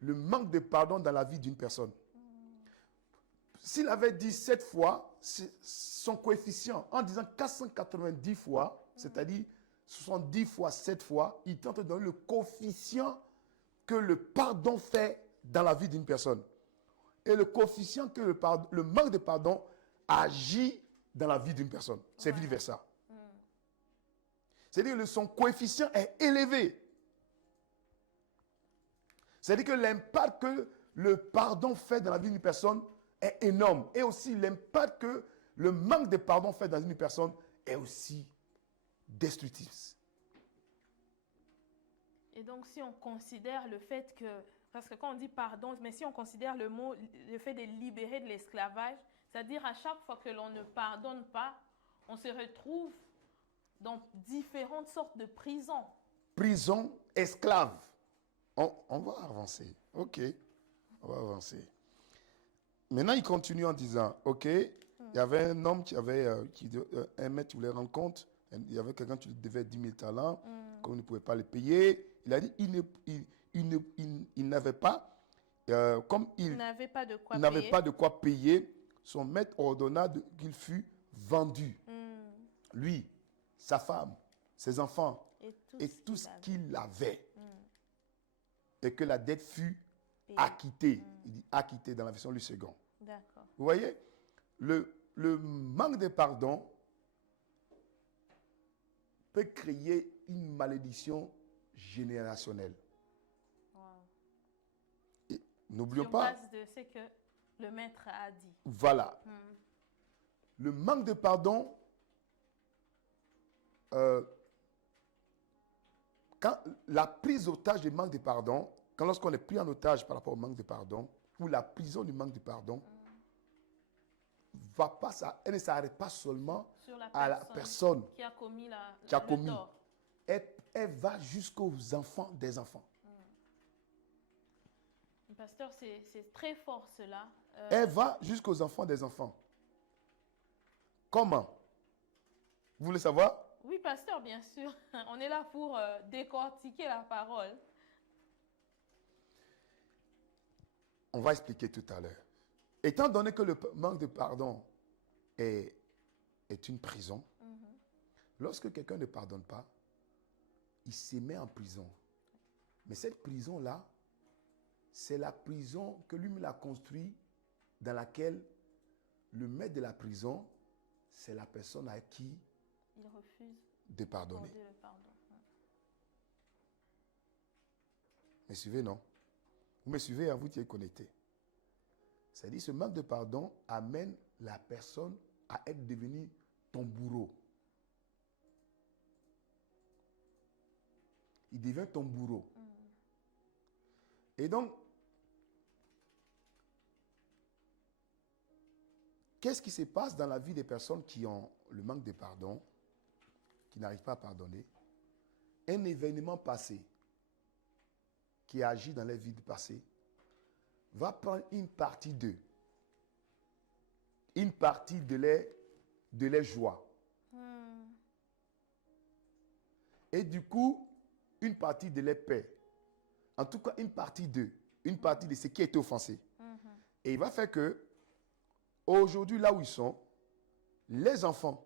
le manque de pardon dans la vie d'une personne. S'il avait dit 7 fois, son coefficient, en disant 490 fois, c'est-à-dire 70 fois, 7 fois, il tente de donner le coefficient que le pardon fait dans la vie d'une personne. Et le coefficient que le manque de pardon agit dans la vie d'une personne. C'est vice versa. C'est-à-dire que son coefficient est élevé. C'est-à-dire que l'impact que le pardon fait dans la vie d'une personne est énorme. Et aussi l'impact que le manque de pardon fait dans une personne est aussi destructif. Et donc, si on considère le fait que, parce que quand on dit pardon, mais si on considère le fait de libérer de l'esclavage, c'est-à-dire à chaque fois que l'on ne pardonne pas, on se retrouve dans différentes sortes de prisons. Prison, esclave. On va avancer. OK. On va avancer. Maintenant, il continue en disant, OK, il y avait un homme qui avait un maître qui voulait rendre compte. Il y avait quelqu'un qui lui devait 10 000 talents. Comme il ne pouvait pas le payer, il a dit, il n'avait pas, comme il n'avait pas de quoi payer, son maître ordonna qu'il fût vendu. Lui, sa femme, ses enfants et tout ce qu'il avait. Et que la dette fût acquittée. Il dit acquittée dans la version du second. D'accord. Vous voyez, le manque de pardon peut créer une malédiction générationnelle. Wow. N'oublions pas. Sur base de ce que le maître a dit. Voilà. Le manque de pardon, quand la prise d'otage du manque de pardon, lorsqu'on est pris en otage par rapport au manque de pardon, ou la prison du manque de pardon, elle ne s'arrête pas seulement à la personne qui a commis le tort. Elle va jusqu'aux enfants des enfants. Pasteur, c'est très fort cela. Elle va jusqu'aux enfants des enfants. Comment? Vous voulez savoir? Oui, pasteur, bien sûr. On est là pour décortiquer la parole. On va expliquer tout à l'heure. Étant donné que le manque de pardon est une prison, lorsque quelqu'un ne pardonne pas, il se met en prison. Mais cette prison-là, c'est la prison que lui-même a construite, dans laquelle le maître de la prison, c'est la personne à qui il refuse de pardonner. le pardon. Me suivez, non? Vous me suivez, vous qui êtes connectés. C'est-à-dire, ce manque de pardon amène la personne à être devenue ton bourreau. Il devient ton bourreau. Et donc, qu'est-ce qui se passe dans la vie des personnes qui ont le manque de pardon? qui n'arrivent pas à pardonner, un événement passé qui agit dans les vies du passé va prendre une partie d'eux, une partie de les joies. Et du coup, une partie de les paix. En tout cas, une partie d'eux, une partie de ce qui a été offensé. Et il va faire que, aujourd'hui, là où ils sont, les enfants,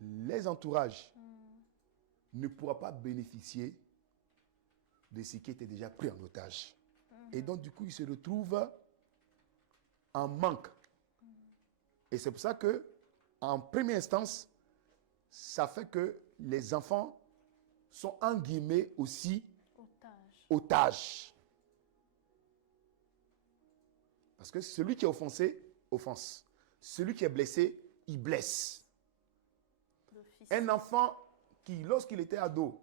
les entourages ne pourront pas bénéficier de ce qui était déjà pris en otage. Et donc, du coup, ils se retrouvent en manque. Et c'est pour ça que, en première instance, ça fait que les enfants sont, en guillemets, aussi otages. Parce que celui qui est offensé, offense. Celui qui est blessé, il blesse. Un enfant qui, lorsqu'il était ado,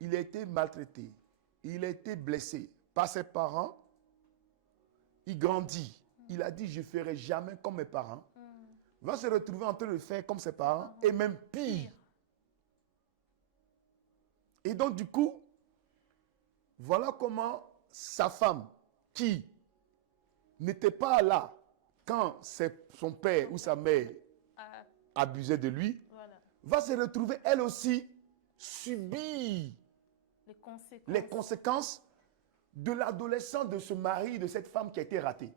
il a été maltraité, il a été blessé par ses parents, il grandit. Il a dit, je ne ferai jamais comme mes parents. Va se retrouver en train de faire comme ses parents, et même pire. Et donc, du coup, voilà comment sa femme, qui n'était pas là quand son père ou sa mère abusait de lui, va se retrouver elle aussi subir les conséquences de l'adolescence de ce mari, de cette femme qui a été ratée.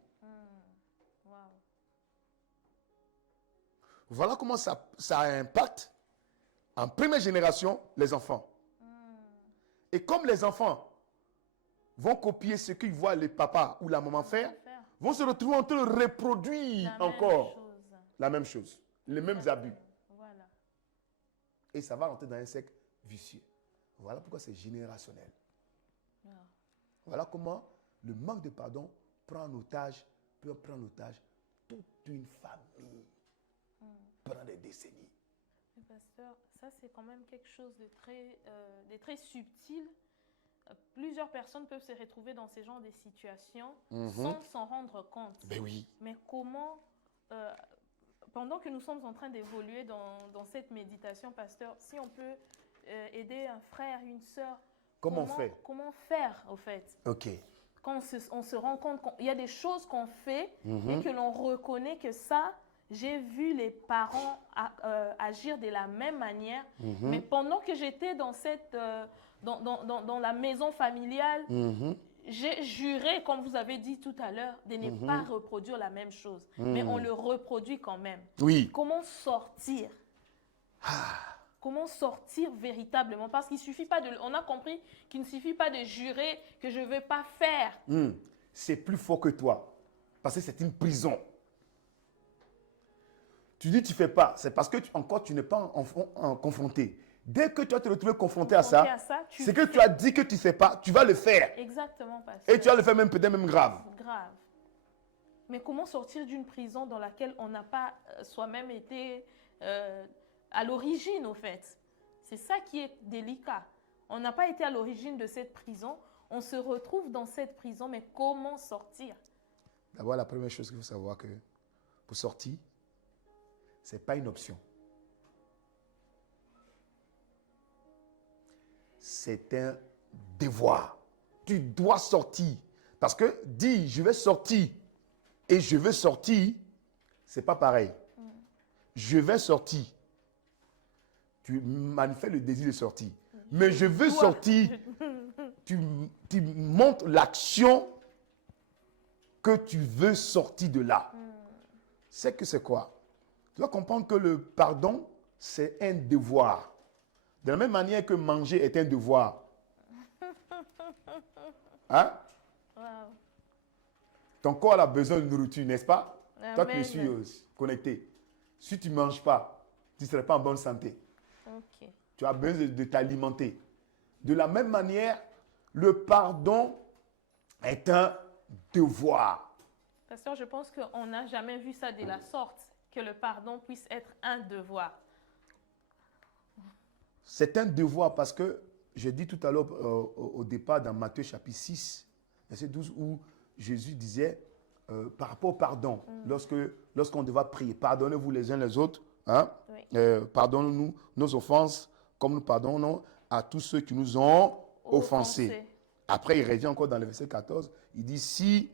Voilà comment ça impacte en première génération les enfants. Et comme les enfants vont copier ce qu'ils voient les papas ou la maman faire, vont se retrouver en train de reproduire encore la même chose, les mêmes abus. Voilà. Et ça va rentrer dans un cercle vicieux. Voilà pourquoi c'est générationnel. Voilà comment le manque de pardon peut prendre en otage toute une famille pendant des décennies. Mais pasteur, ça c'est quand même quelque chose de très subtil. Plusieurs personnes peuvent se retrouver dans ce genre de situations sans s'en rendre compte. Ben oui. Mais comment, pendant que nous sommes en train d'évoluer dans cette méditation, pasteur, si on peut aider un frère, une sœur, comment faire au fait? Ok. Quand on se rend compte qu'il y a des choses qu'on fait et que l'on reconnaît que ça, j'ai vu les parents agir de la même manière, mais pendant que j'étais dans dans la maison familiale, j'ai juré, comme vous avez dit tout à l'heure, de ne pas reproduire la même chose. Mais on le reproduit quand même. Oui. Comment sortir? Comment sortir véritablement? Parce qu'il suffit pas on a compris qu'il ne suffit pas de jurer que je ne vais pas faire. C'est plus fort que toi. Parce que c'est une prison. Tu dis tu ne fais pas. C'est parce que tu n'es pas confronté. Dès que tu vas te retrouver confronté à ça, c'est que tu as dit que tu ne fais pas, tu vas le faire. Exactement, pasteur. Et tu vas le faire même peut-être même grave. Grave. Mais comment sortir d'une prison dans laquelle on n'a pas soi-même été à l'origine, au fait? C'est ça qui est délicat. On n'a pas été à l'origine de cette prison. On se retrouve dans cette prison, mais comment sortir? D'abord, la première chose qu'il faut savoir, que pour sortir, ce n'est pas une option. C'est un devoir. Tu dois sortir. Parce que dire je vais sortir et je veux sortir, ce n'est pas pareil. Je vais sortir. Tu manifestes le désir de sortir. Mais je veux sortir. Tu montres l'action que tu veux sortir de là. C'est que c'est quoi? Tu dois comprendre que le pardon, c'est un devoir. De la même manière que manger est un devoir. Hein? Wow. Ton corps a besoin de nourriture, n'est-ce pas? Amen. Toi qui me suis connecté. Si tu ne manges pas, tu ne serais pas en bonne santé. Okay. Tu as besoin de t'alimenter. De la même manière, le pardon est un devoir. Pasteur, je pense qu'on n'a jamais vu ça de la sorte, que le pardon puisse être un devoir. C'est un devoir parce que, j'ai dit tout à l'heure au départ dans Matthieu chapitre 6, verset 12, où Jésus disait, par rapport au pardon, lorsqu'on devait prier, pardonnez-vous les uns les autres, Hein? Oui. Pardonne-nous nos offenses, comme nous pardonnons à tous ceux qui nous ont offensés. Après, il revient encore dans le verset 14. Il dit, si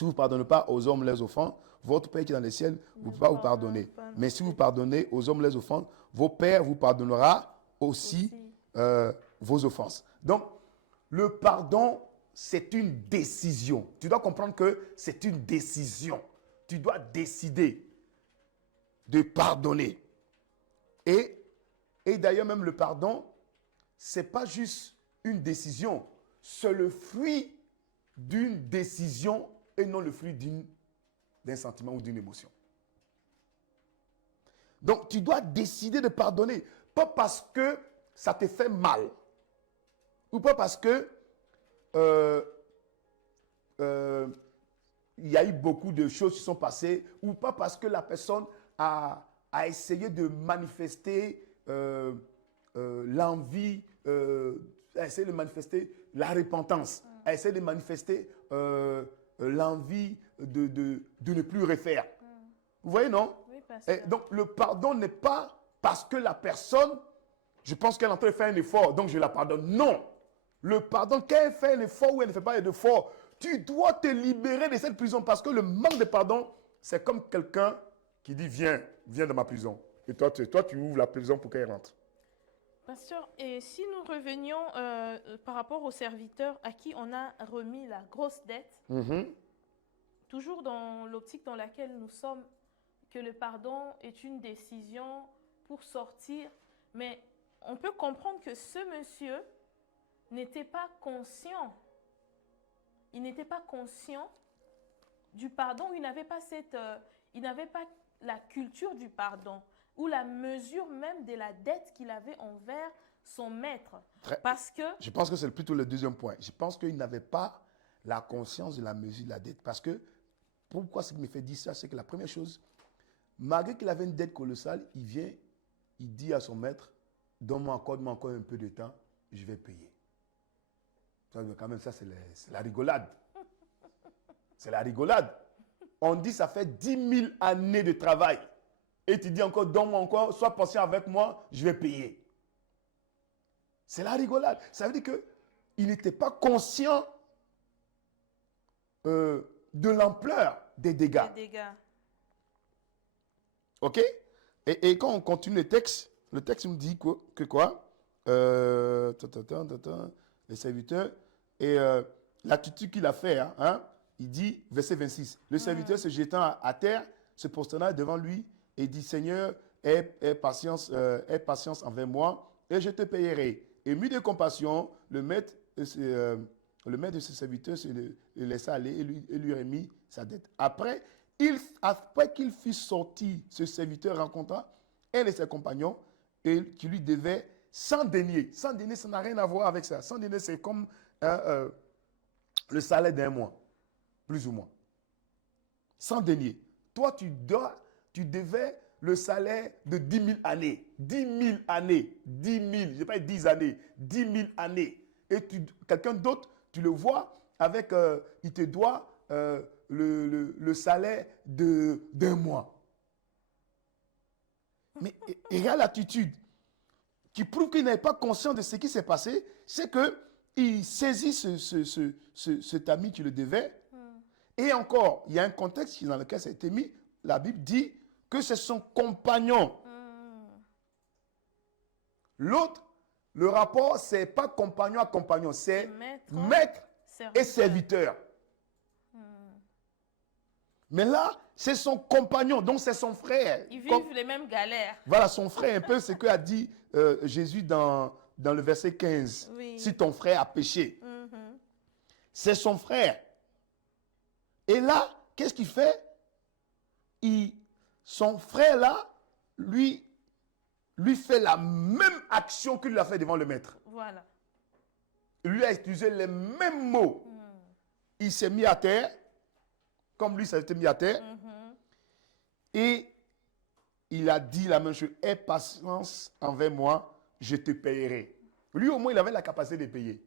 vous ne pardonnez pas aux hommes les offenses, votre Père qui est dans les ciels ne peut pas vous pardonner. Mais si vous pardonnez aux hommes les offenses, vos pères vous pardonnera aussi vos offenses. Donc, le pardon, c'est une décision. Tu dois comprendre que c'est une décision. Tu dois décider de pardonner. Et d'ailleurs, même le pardon, ce n'est pas juste une décision. C'est le fruit d'une décision et non le fruit d'un sentiment ou d'une émotion. Donc, tu dois décider de pardonner. Pas parce que ça te fait mal. Ou pas parce que il y a eu beaucoup de choses qui sont passées. Ou pas parce que la personne a essayé de manifester l'envie, a essayé de manifester la repentance, a essayé de manifester l'envie de ne plus refaire. Vous voyez, non? Oui, Et donc, le pardon n'est pas parce que la personne, je pense qu'elle est en train de faire un effort, donc je la pardonne. Non. Le pardon, quand elle fait un effort ou elle ne fait pas d'effort, tu dois te libérer de cette prison parce que le manque de pardon, c'est comme quelqu'un qui dit, viens dans ma prison. Et toi, tu ouvres la prison pour qu'elle rentre. Pasteur, et si nous revenions par rapport aux serviteurs à qui on a remis la grosse dette, toujours dans l'optique dans laquelle nous sommes, que le pardon est une décision pour sortir, mais on peut comprendre que ce monsieur n'était pas conscient. Il n'était pas conscient du pardon, il n'avait pas la culture du pardon ou la mesure même de la dette qu'il avait envers son maître. Parce que... Je pense que c'est plutôt le deuxième point. Je pense qu'il n'avait pas la conscience de la mesure de la dette. Parce que, pourquoi ce qui me fait dire ça, c'est que la première chose, malgré qu'il avait une dette colossale, il vient, il dit à son maître, donne-moi encore un peu de temps, je vais payer. Quand même, ça, c'est la rigolade. C'est la rigolade. On dit, ça fait 10 000 années de travail. Et tu dis encore, donne-moi encore, sois patient avec moi, je vais payer. C'est la rigolade. Ça veut dire qu'il n'était pas conscient de l'ampleur des dégâts. OK? Et quand on continue le texte nous dit que quoi? Les serviteurs. Et l'attitude qu'il a fait, il dit, verset 26, le serviteur se jetant à terre, se prosterna devant lui et dit, Seigneur, aie patience envers moi et je te payerai. Et mis de compassion, le maître de ce serviteur le laissa aller et lui remit sa dette. Après qu'il fut sorti, ce serviteur rencontra un de ses compagnons et qui lui devait 100 deniers. 100 deniers, ça n'a rien à voir avec ça. 100 deniers, c'est comme le salaire d'un mois, plus ou moins. 100 deniers. Toi, tu devais le salaire de 10 000 années. 10 000 années. 10 000, je ne vais pas dire 10 années. 10 000 années. Et quelqu'un d'autre, tu le vois, avec, il te doit le salaire d'un mois. Mais regarde l'attitude qui prouve qu'il n'avait pas conscience de ce qui s'est passé, c'est qu'il saisit cet ami qui le devait. Et encore, il y a un contexte dans lequel ça a été mis. La Bible dit que c'est son compagnon. L'autre, le rapport, ce n'est pas compagnon à compagnon, c'est maître et serviteur. Mais là, c'est son compagnon, donc c'est son frère. Ils vivent les mêmes galères. Voilà, son frère, un peu ce qu'a dit Jésus dans le verset 15. Oui. Si ton frère a péché, c'est son frère. Et là, qu'est-ce qu'il fait? Son frère là, lui fait la même action qu'il a fait devant le maître. Voilà. Il lui a utilisé les mêmes mots. Il s'est mis à terre, comme lui s'était mis à terre, et il a dit la même chose. Aie patience envers moi, je te payerai. Lui, au moins, il avait la capacité de payer.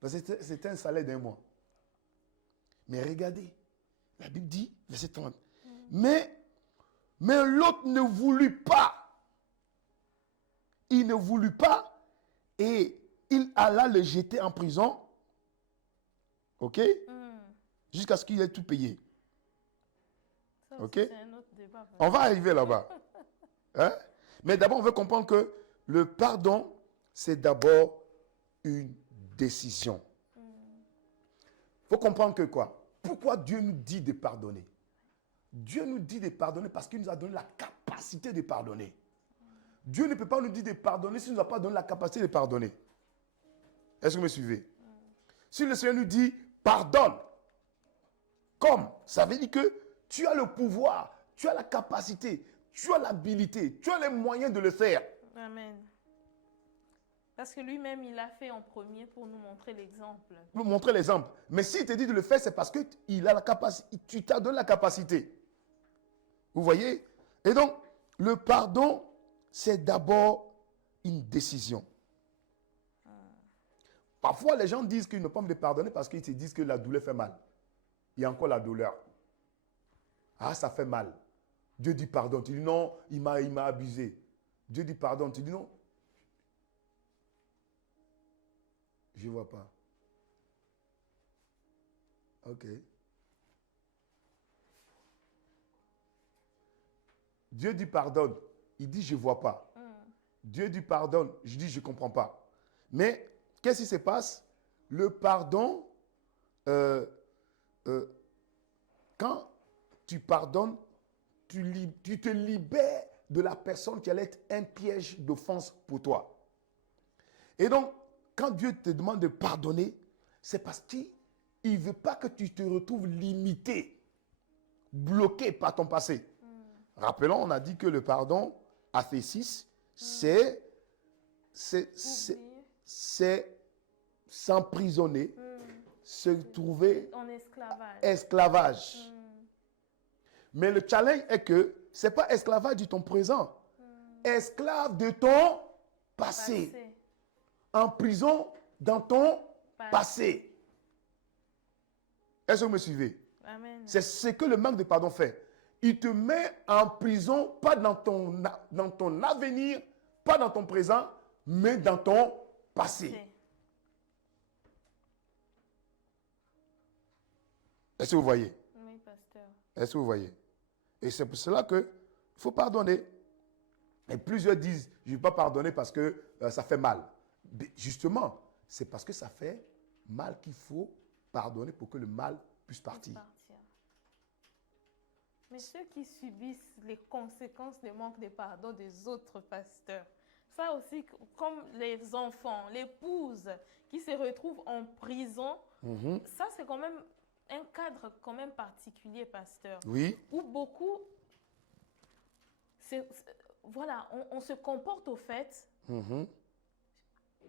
Parce que c'était un salaire d'un mois. Mais regardez, la Bible dit, verset 30, mais Mais l'autre ne voulut pas. Il ne voulut pas et il alla le jeter en prison. OK? Jusqu'à ce qu'il ait tout payé. Ça OK? aussi, c'est un autre débat. On va arriver là-bas. Hein? Mais d'abord, on veut comprendre que le pardon, c'est d'abord une décision. Il faut comprendre que quoi? Pourquoi Dieu nous dit de pardonner? Dieu nous dit de pardonner parce qu'il nous a donné la capacité de pardonner. Dieu ne peut pas nous dire de pardonner s'il ne nous a pas donné la capacité de pardonner. Est-ce que vous me suivez? Si le Seigneur nous dit pardonne, comme, ça veut dire que tu as le pouvoir, tu as la capacité, tu as l'habilité, tu as les moyens de le faire. Amen. Parce que lui-même, il l'a fait en premier pour nous montrer l'exemple. Pour nous montrer l'exemple. Mais s'il te dit de le faire, c'est parce que il a la capacité, tu t'as donné la capacité. Vous voyez? Et donc, le pardon, c'est d'abord une décision. Parfois, les gens disent qu'ils ne peuvent pas me pardonner parce qu'ils se disent que la douleur fait mal. Il y a encore la douleur. Ah, ça fait mal. Dieu dit pardon. Tu dis non, il m'a abusé. Dieu dit pardon. Tu dis non. Je ne vois pas. Ok. Dieu dit pardonne. Il dit je ne vois pas. Dieu dit pardonne. Je dis je ne comprends pas. Mais qu'est-ce qui se passe? Le pardon, quand tu pardonnes, tu te libères de la personne qui allait être un piège d'offense pour toi. Et donc, quand Dieu te demande de pardonner, c'est parce qu'il ne veut pas que tu te retrouves limité, bloqué par ton passé. Rappelons, on a dit que le pardon, aphésis, c'est s'emprisonner, se trouver en esclavage. Esclavage. Mais le challenge est que ce n'est pas esclavage de ton présent, esclave de ton passé. En prison dans ton passé. Est-ce que vous me suivez? Amen. C'est ce que le manque de pardon fait. Il te met en prison, pas dans ton avenir, pas dans ton présent, mais dans ton passé. Est-ce que vous voyez? Oui, pasteur. Est-ce que vous voyez? Et c'est pour cela qu'il faut pardonner. Et plusieurs disent, je ne vais pas pardonner parce que ça fait mal. Mais justement, c'est parce que ça fait mal qu'il faut pardonner pour que le mal puisse partir. Mais ceux qui subissent les conséquences du manque de pardon des autres pasteurs, ça aussi, comme les enfants, l'épouse qui se retrouve en prison, ça c'est quand même un cadre quand même particulier, pasteur. Oui. Où beaucoup, voilà, on se comporte au fait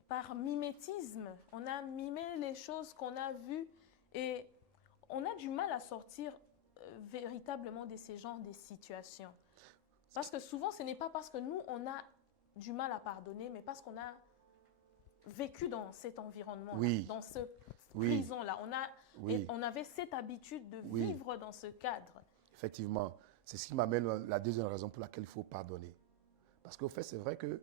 par mimétisme. On a mimé les choses qu'on a vues et on a du mal à sortir véritablement de ces genres de situations. Parce que souvent, ce n'est pas parce que nous, on a du mal à pardonner, mais parce qu'on a vécu dans cet environnement-là, dans ce prison-là. On avait cette habitude de vivre dans ce cadre. Effectivement, c'est ce qui m'amène à la deuxième raison pour laquelle il faut pardonner. Parce qu'au fait, c'est vrai que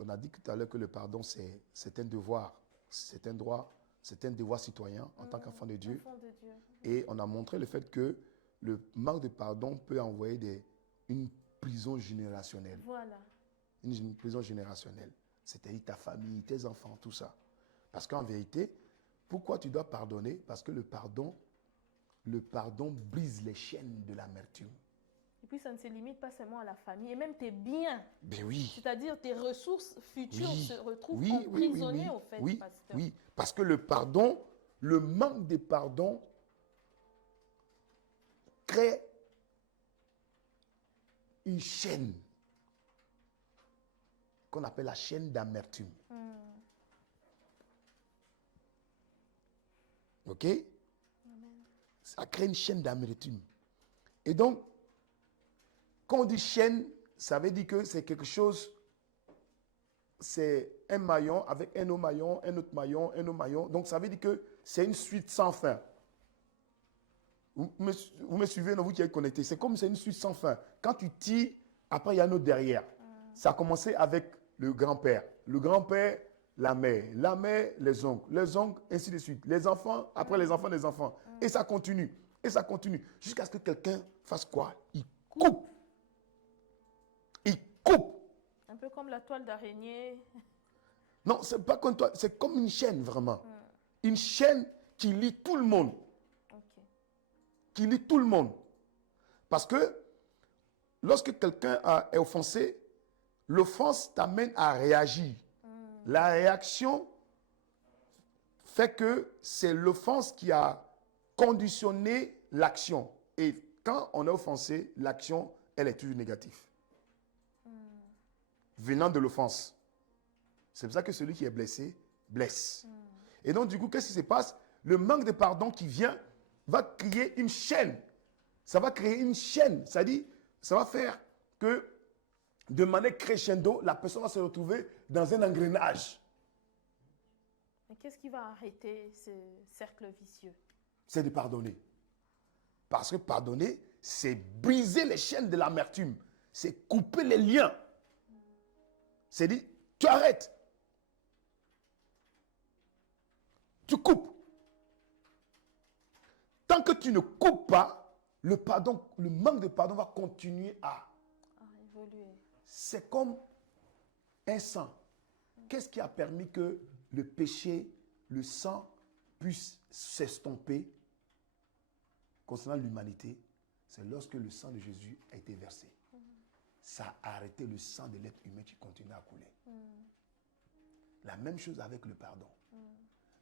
on a dit tout à l'heure que le pardon, c'est un devoir, c'est un droit, c'est un devoir citoyen en tant qu'enfant de Dieu. Et on a montré le fait que le manque de pardon peut envoyer une prison générationnelle. Voilà. Une prison générationnelle. C'est-à-dire ta famille, tes enfants, tout ça. Parce qu'en vérité, pourquoi tu dois pardonner? Parce que le pardon brise les chaînes de l'amertume. Et puis ça ne se limite pas seulement à la famille, et même tes biens. Ben oui. C'est-à-dire tes ressources futures se retrouvent emprisonnées au fait, pasteur. Oui, parce que le pardon, le manque de pardon crée une chaîne qu'on appelle la chaîne d'amertume. OK? Ça crée une chaîne d'amertume. Et donc, quand on dit chaîne, ça veut dire que c'est quelque chose, c'est un maillon avec un autre maillon, un autre maillon, un autre maillon. Donc, ça veut dire que c'est une suite sans fin. Vous Vous me suivez, non, vous qui êtes connectés. C'est comme c'est une suite sans fin. Quand tu tires, après il y a un autre derrière. Ça a commencé avec le grand-père. Le grand-père, la mère, les oncles, ainsi de suite. Les enfants, après les enfants des enfants. Et ça continue. Et ça continue. Jusqu'à ce que quelqu'un fasse quoi? Il coupe. Il coupe. Un peu comme la toile d'araignée. Non, c'est pas comme toi. C'est comme une chaîne, vraiment. Une chaîne qui lie tout le monde. Ok. Qui lie tout le monde. Parce que lorsque quelqu'un est offensé, l'offense t'amène à réagir. La réaction fait que c'est l'offense qui a conditionné l'action. Et quand on est offensé, l'action, elle est toujours négative. Venant de l'offense. C'est pour ça que celui qui est blessé, blesse. Et donc, du coup, qu'est-ce qui se passe? Le manque de pardon qui vient va créer une chaîne. Ça va créer une chaîne. C'est-à-dire, ça va faire que, de manière crescendo, la personne va se retrouver dans un engrenage. Mais qu'est-ce qui va arrêter ce cercle vicieux? C'est de pardonner. Parce que pardonner, c'est briser les chaînes de l'amertume. C'est couper les liens. C'est dire, tu arrêtes. Tu coupes. Tant que tu ne coupes pas, le manque de pardon va continuer à évoluer. C'est comme un sang. Qu'est-ce qui a permis que le péché, le sang, puisse s'estomper concernant l'humanité? C'est lorsque le sang de Jésus a été versé. Ça a arrêté le sang de l'être humain qui continue à couler. La même chose avec le pardon.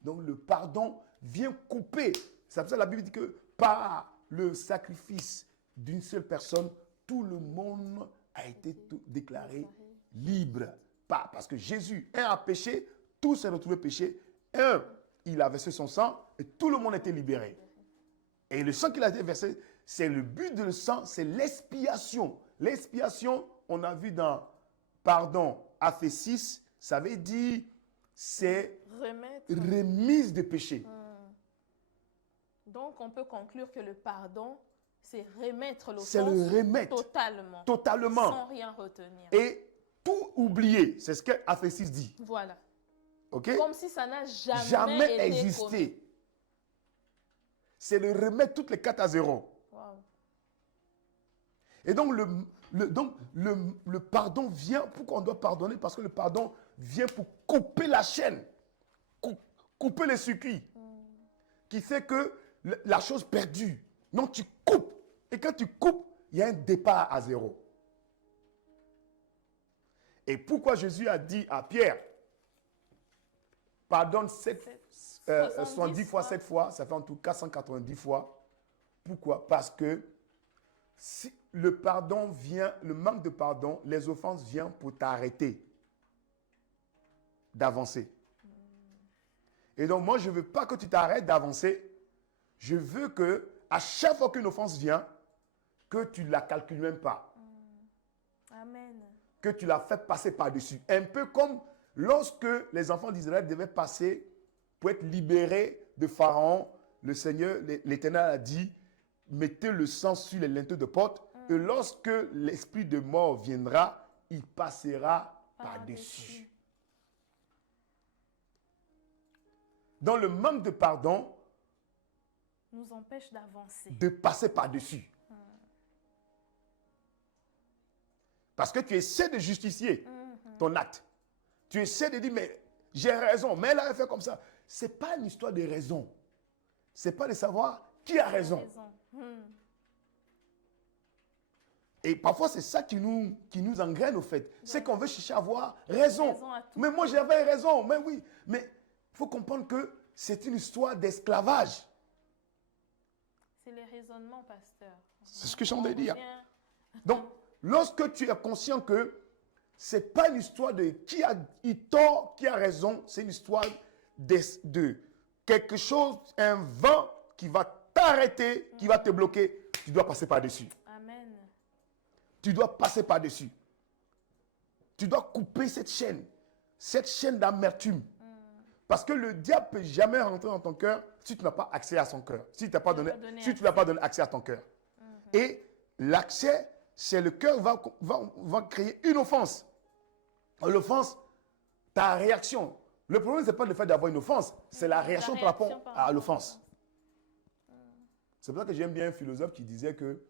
Donc le pardon vient couper. C'est pour ça que la Bible dit que par le sacrifice d'une seule personne, tout le monde a été déclaré libre. Pas parce que Jésus, un a péché, tous s'est retrouvé péché. Un, il a versé son sang et tout le monde était libéré. Et le sang qu'il a été versé, c'est le but de le sang, c'est l'expiation. L'expiation, on a vu dans pardon, Aphésies 6, ça veut dire c'est remise de péché. Donc, on peut conclure que le pardon, c'est remettre l'offense c'est le remettre totalement. Totalement. Sans rien retenir. Et tout oublier. C'est ce que Aphésies dit. Voilà. OK? Comme si ça n'a Jamais été existé. commis. C'est de remettre toutes les 4 à 0. Wow. Et donc, le pardon vient. Pourquoi on doit pardonner? Parce que le pardon vient pour couper la chaîne. Couper les circuits. Qui fait que la chose perdue. Donc, tu coupes. Et quand tu coupes, il y a un départ à 0. Et pourquoi Jésus a dit à Pierre, pardonne 70 fois 7 fois, ça fait en tout 490 fois. Pourquoi? Parce que si le pardon vient, le manque de pardon, les offenses viennent pour t'arrêter d'avancer. Et donc moi, je ne veux pas que tu t'arrêtes d'avancer. Je veux que à chaque fois qu'une offense vient, que tu ne la calcules même pas. Amen. Que tu la fais passer par-dessus. Un peu comme lorsque les enfants d'Israël devaient passer pour être libérés de Pharaon, le Seigneur, l'Éternel a dit, mettez le sang sur les linteaux de porte, et lorsque l'esprit de mort viendra, il passera par-dessus. Dans le manque de pardon, nous empêche d'avancer. De passer par-dessus. Parce que tu essaies de justifier ton acte. Tu essaies de dire, mais j'ai raison, mais elle a fait comme ça. Ce n'est pas une histoire de raison. Ce n'est pas de savoir qui a raison. Et parfois, c'est ça qui nous engraine au fait. C'est qu'on veut chercher à avoir raison. Mais moi, j'avais raison. Mais oui. Mais il faut comprendre que c'est une histoire d'esclavage. C'est les raisonnements, pasteur. C'est ce que je suis en train de dire. Donc, lorsque tu es conscient que ce n'est pas une histoire de qui a eu tort, qui a raison, c'est une histoire de quelque chose, un vent qui va t'arrêter, qui va te bloquer, tu dois passer par-dessus. Amen. Tu dois passer par-dessus. Tu dois couper cette chaîne d'amertume. Parce que le diable ne peut jamais rentrer dans ton cœur si tu n'as pas accès à son cœur. Si tu n'as pas donné, si tu n'as pas donné accès à ton cœur. Et l'accès, c'est le cœur va créer une offense. L'offense, ta réaction. Le problème, ce n'est pas le fait d'avoir une offense, c'est la réaction par rapport à l'offense. C'est pour ça que j'aime bien un philosophe qui disait que,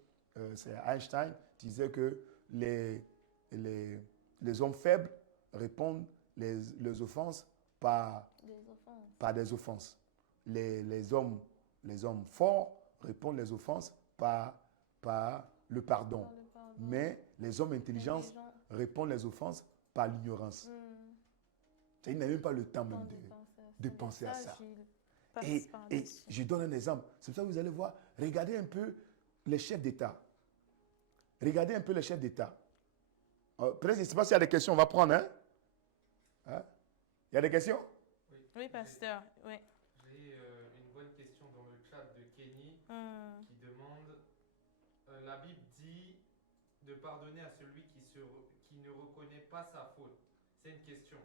c'est Einstein, qui disait que les hommes faibles répondent les offenses par des offenses. Les hommes forts répondent les offenses par le pardon. Mais les hommes intelligents répondent les offenses par l'ignorance. Il n'a même pas le temps même de penser à ça. Et je donne un exemple. C'est pour ça que vous allez voir, regardez un peu les chefs d'État. Regardez un peu les chefs d'État. Peut-être, je ne sais pas s'il y a des questions, on va prendre. Hein? Il y a des questions? Oui, pasteur. Oui. J'ai une bonne question dans le chat de Kenny qui demande la Bible dit de pardonner à celui qui ne reconnaît pas sa faute. C'est une question.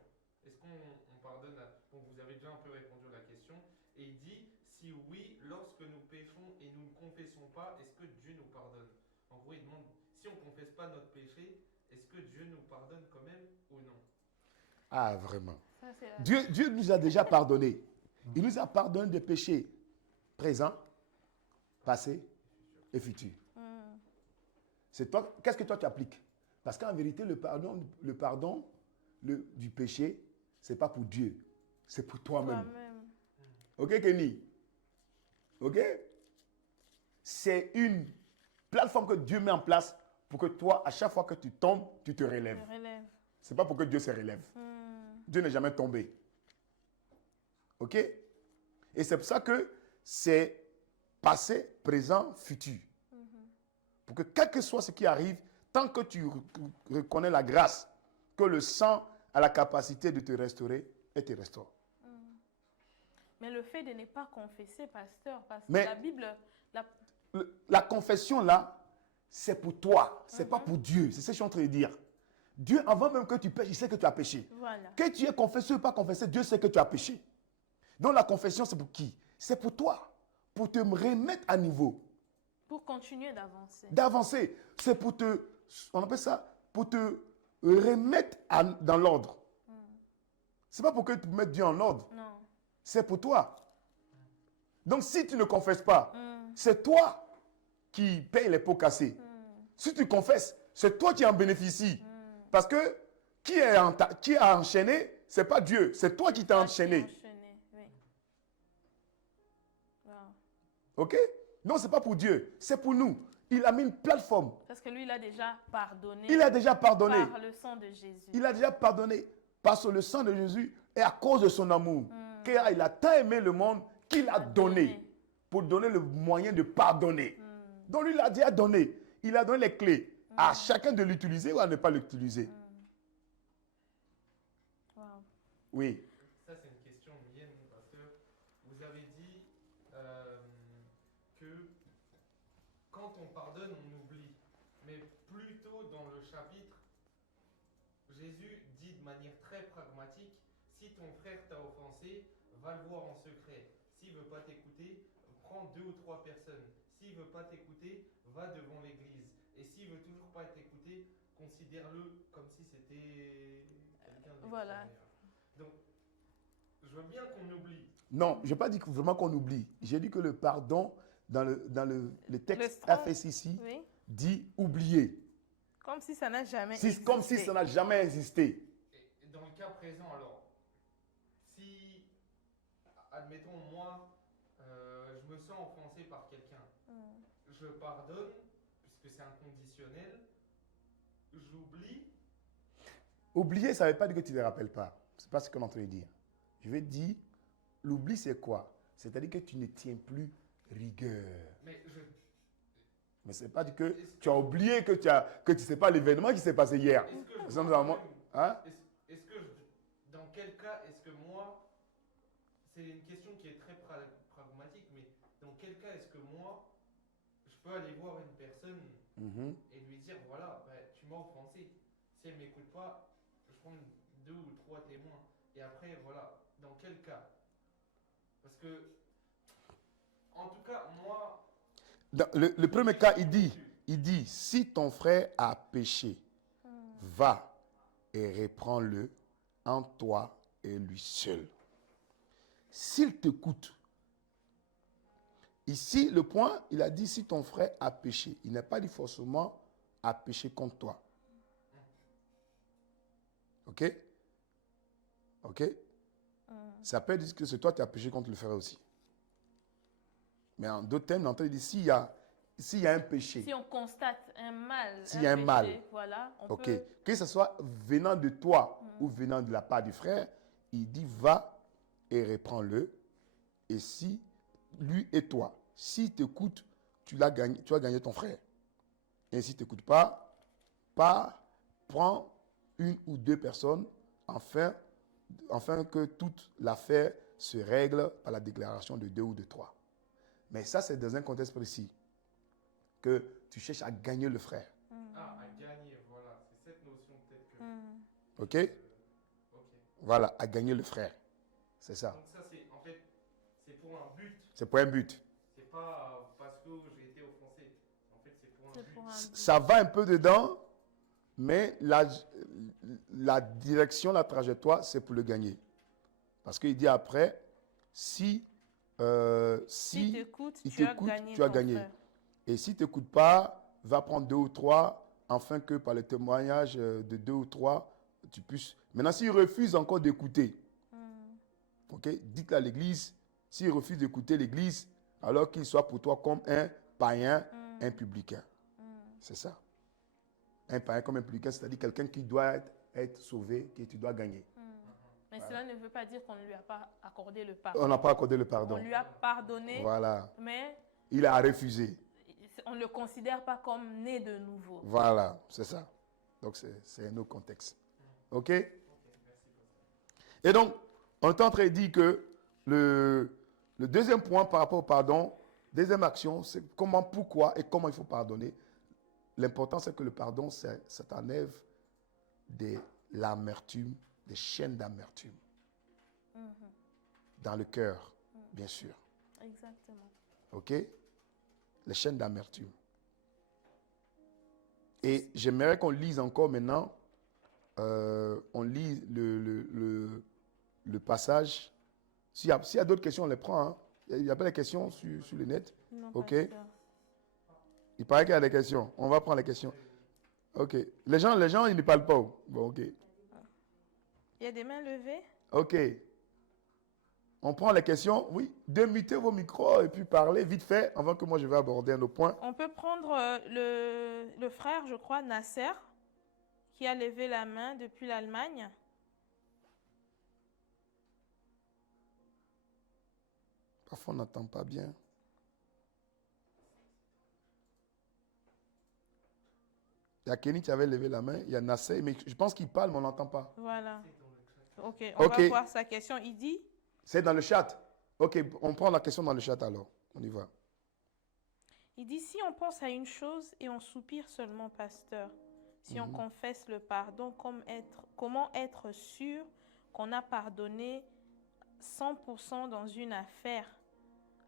Est-ce qu'on pardonne Bon, vous avez déjà un peu répondu à la question. Et il dit si oui, lorsque nous péchons et nous ne confessons pas, est-ce que Dieu nous pardonne? En gros, il demande si on ne confesse pas notre péché, est-ce que Dieu nous pardonne quand même ou non? Ah, vraiment. Dieu nous a déjà pardonné. Il nous a pardonné des péchés présents, passés et futurs. C'est toi. Qu'est-ce que toi tu appliques? Parce qu'en vérité, le pardon du péché, ce n'est pas pour Dieu, c'est pour toi-même. Ok, Kenny? Ok? C'est une plateforme que Dieu met en place pour que toi, à chaque fois que tu tombes, tu te relèves. Ce n'est pas pour que Dieu se relève. Dieu n'est jamais tombé. Ok? Et c'est pour ça que c'est passé, présent, futur. Pour que quel que soit ce qui arrive, tant que tu reconnais la grâce, que le sang a la capacité de te restaurer, et te restaure. Mais le fait de ne pas confesser, pasteur, parce que Mais la Bible... La confession là, c'est pour toi, c'est pas pour Dieu. C'est ce que je suis en train de dire. Dieu, avant même que tu pêches, il sait que tu as péché. Voilà. Que tu aies confessé ou pas confessé, Dieu sait que tu as péché. Donc la confession, c'est pour qui? C'est pour toi. Pour te remettre à niveau. Pour continuer d'avancer. D'avancer. C'est pour on appelle ça, pour te remettre dans l'ordre. C'est pas pour que tu mettes Dieu en ordre. Non. C'est pour toi. Donc si tu ne confesses pas, c'est toi qui paye les pots cassés. Si tu confesses, c'est toi qui en bénéficies. Parce que qui a enchaîné, ce n'est pas Dieu, c'est toi qui t'as enchaîné. Oui. Wow. Ok? Non, ce n'est pas pour Dieu, c'est pour nous. Il a mis une plateforme. Parce que lui, il a déjà pardonné. Il a déjà pardonné. Par le sang de Jésus. Il a déjà pardonné parce que le sang de Jésus est à cause de son amour. Car il a tant aimé le monde qu'il a donné pour donner le moyen de pardonner. Donc lui, il a déjà donné. Il a donné les clés à chacun de l'utiliser ou à ne pas l'utiliser. Wow. Oui. Ça, c'est une question mienne, parce que vous avez dit que quand on pardonne, on oublie. Mais plus tôt dans le chapitre, Jésus dit de manière très pragmatique, si ton frère t'a offensé, va le voir en secret. S'il ne veut pas t'écouter, prends 2 ou 3 personnes. S'il ne veut pas t'écouter, va devant l'église. Et s'il ne veut toujours pas t'écouter, considère-le comme si c'était quelqu'un de Voilà. Donc, je veux bien qu'on oublie. Non, je n'ai pas dit vraiment qu'on oublie. J'ai dit que le pardon, dans le texte FSIC, dit oublier. Comme si ça n'a jamais existé. Comme si ça n'a jamais existé. Et dans le cas présent, alors, si, admettons, moi, je me sens offensé par quelqu'un, je pardonne, puisque c'est inconditionnel, j'oublie. Oublier, ça ne veut pas dire que tu ne te rappelles pas. Ce n'est pas ce qu'on est en train de dire. Je vais dire, l'oubli, c'est quoi? C'est-à-dire que tu ne tiens plus rigueur. Mais ce n'est pas dire que tu as oublié que tu ne sais pas l'événement qui s'est passé hier. Dans quel cas est-ce que moi, c'est une question qui est très pragmatique, mais dans quel cas est-ce que moi, je peux aller voir une personne et lui dire, voilà, tu m'as offensé. Si elle ne m'écoute pas, je prends 2 ou 3 témoins. Et après, voilà. dans quel cas? Parce que, en tout cas, moi... Dans le premier cas, il dit, si ton frère a péché, va et reprends-le en toi et lui seul. S'il t'écoute, ici, le point, il a dit si ton frère a péché. Il n'a pas dit forcément a péché contre toi. Ok? Ok? Ça peut dire que c'est toi qui as péché contre le frère aussi. Mais en d'autres termes, l'entrée dit s'il y a un péché. Si on constate un mal, S'il y a un péché, mal. voilà, on Ok. peut... Que ce soit venant de toi ou venant de la part du frère, il dit va et reprends-le. Et si lui et toi, s'il t'écoute, tu as gagné ton frère. Et s'il ne t'écoute pas, prends une ou deux personnes afin que toute l'affaire se règle par la déclaration de 2 ou de 3. Mais ça, c'est dans un contexte précis que tu cherches à gagner le frère. Ah, à gagner, voilà. C'est cette notion peut-être que... Ok? Ok. Voilà, à gagner le frère. C'est ça. Donc ça, c'est en fait, c'est pour un but. C'est pour un but. C'est pas parce que j'ai été offensé. En fait, c'est pour un C'est but. pour un but. Ça va un peu dedans, mais la direction, la trajectoire, c'est pour le gagner. Parce qu'il dit après, si t'écoute, il tu as t'écoute, gagné tu as ton gagné. frère. Et si tu n'écoutes pas, va prendre 2 ou 3, afin que par le témoignage de 2 ou 3, tu puisses... Maintenant, s'il refuse encore d'écouter, ok, dites-le à l'église, s'il refuse d'écouter l'église, alors qu'il soit pour toi comme un païen, un publicain. C'est ça. Un païen comme un publicain, c'est-à-dire quelqu'un qui doit être sauvé, que tu dois gagner. Mais cela ne veut pas dire qu'on ne lui a pas accordé le pardon. On n'a pas accordé le On pardon. lui a pardonné, Voilà. mais Il a refusé. on ne le considère pas comme né de nouveau. Voilà, c'est ça. Donc, c'est un autre contexte. OK? Et donc, on est en train de dire que le deuxième point par rapport au pardon, deuxième action, c'est comment, pourquoi et comment il faut pardonner. L'important, c'est que le pardon, ça t'enlève de l'amertume, des chaînes d'amertume. Dans le cœur, bien sûr. Exactement. OK? Les chaînes d'amertume. Et j'aimerais qu'on lise encore maintenant, on lit le passage. S'il y a d'autres questions, on les prend. Hein. Il n'y a pas de questions sur le net? Non, OK. pasteur. Il paraît qu'il y a des questions. On va prendre les questions. OK. Les gens, ils ne parlent pas. Bon, OK. Il y a des mains levées? OK. On prend les questions. Oui. Démutez vos micros et puis parlez vite fait avant que moi je vais aborder un autre point. On peut prendre le frère, je crois, Nasser, qui a levé la main depuis l'Allemagne. Parfois, on n'entend pas bien. Il y a Kenny qui avait levé la main. Il y a Nasser, mais je pense qu'il parle, mais on n'entend pas. Voilà. Ok, on va voir sa question. Il dit... C'est dans le chat. OK, on prend la question dans le chat alors. On y va. Il dit, si on pense à une chose et on soupire seulement, pasteur, si on confesse le pardon, comment être sûr qu'on a pardonné 100% dans une affaire?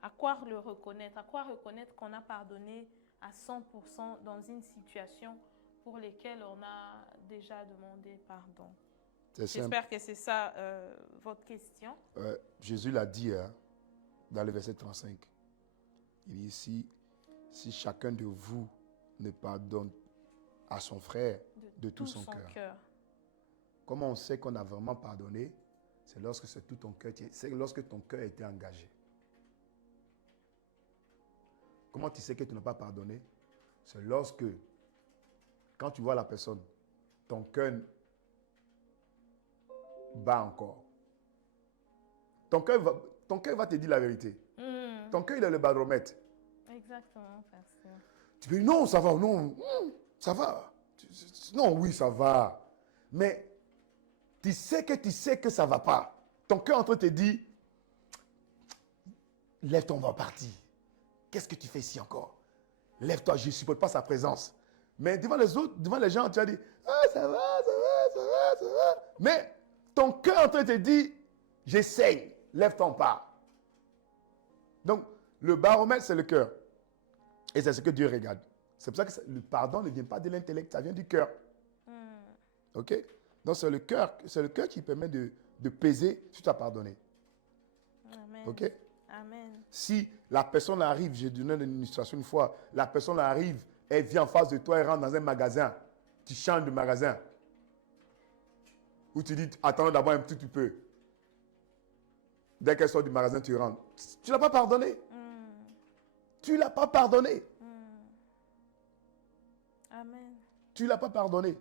À quoi le reconnaître? À quoi reconnaître qu'on a pardonné à 100% dans une situation pour laquelle on a déjà demandé pardon? J'espère que c'est ça votre question. Jésus l'a dit hein, dans le verset 35. Il dit si chacun de vous ne pardonne à son frère de tout son cœur. Comment on sait qu'on a vraiment pardonné? C'est lorsque c'est tout ton cœur, c'est lorsque ton cœur a été engagé. Comment tu sais que tu n'as pas pardonné? C'est lorsque, quand tu vois la personne, ton cœur bat encore. Ton cœur va te dire la vérité. Ton cœur, il est le baromètre. Exactement, pasteur. Tu peux dire non, ça va, non, ça va. Non, oui, ça va. Mais tu sais que ça ne va pas. Ton cœur est en train de te dire, lève-toi, on va partir. Qu'est-ce que tu fais ici encore? Lève-toi, je ne supporte pas sa présence. Mais devant les autres, devant les gens, tu vas dire, ah, ça va. Mais ton cœur est en train de te dire, J'essaye. Lève ton pas. Donc, le baromètre, c'est le cœur. Et c'est ce que Dieu regarde. C'est pour ça que le pardon ne vient pas de l'intellect, ça vient du cœur. OK? Donc, c'est le cœur qui permet de peser si tu as pardonné. Amen. OK? Amen. Si la personne arrive, j'ai donné une illustration une fois, la personne arrive, elle vient en face de toi, elle rentre dans un magasin, tu changes de magasin. Ou tu dis, attends d'abord un petit peu. Dès qu'elle sort du magasin, tu rentres. Tu ne l'as pas pardonné. Tu ne l'as pas pardonné. Amen. Tu ne l'as pas pardonné.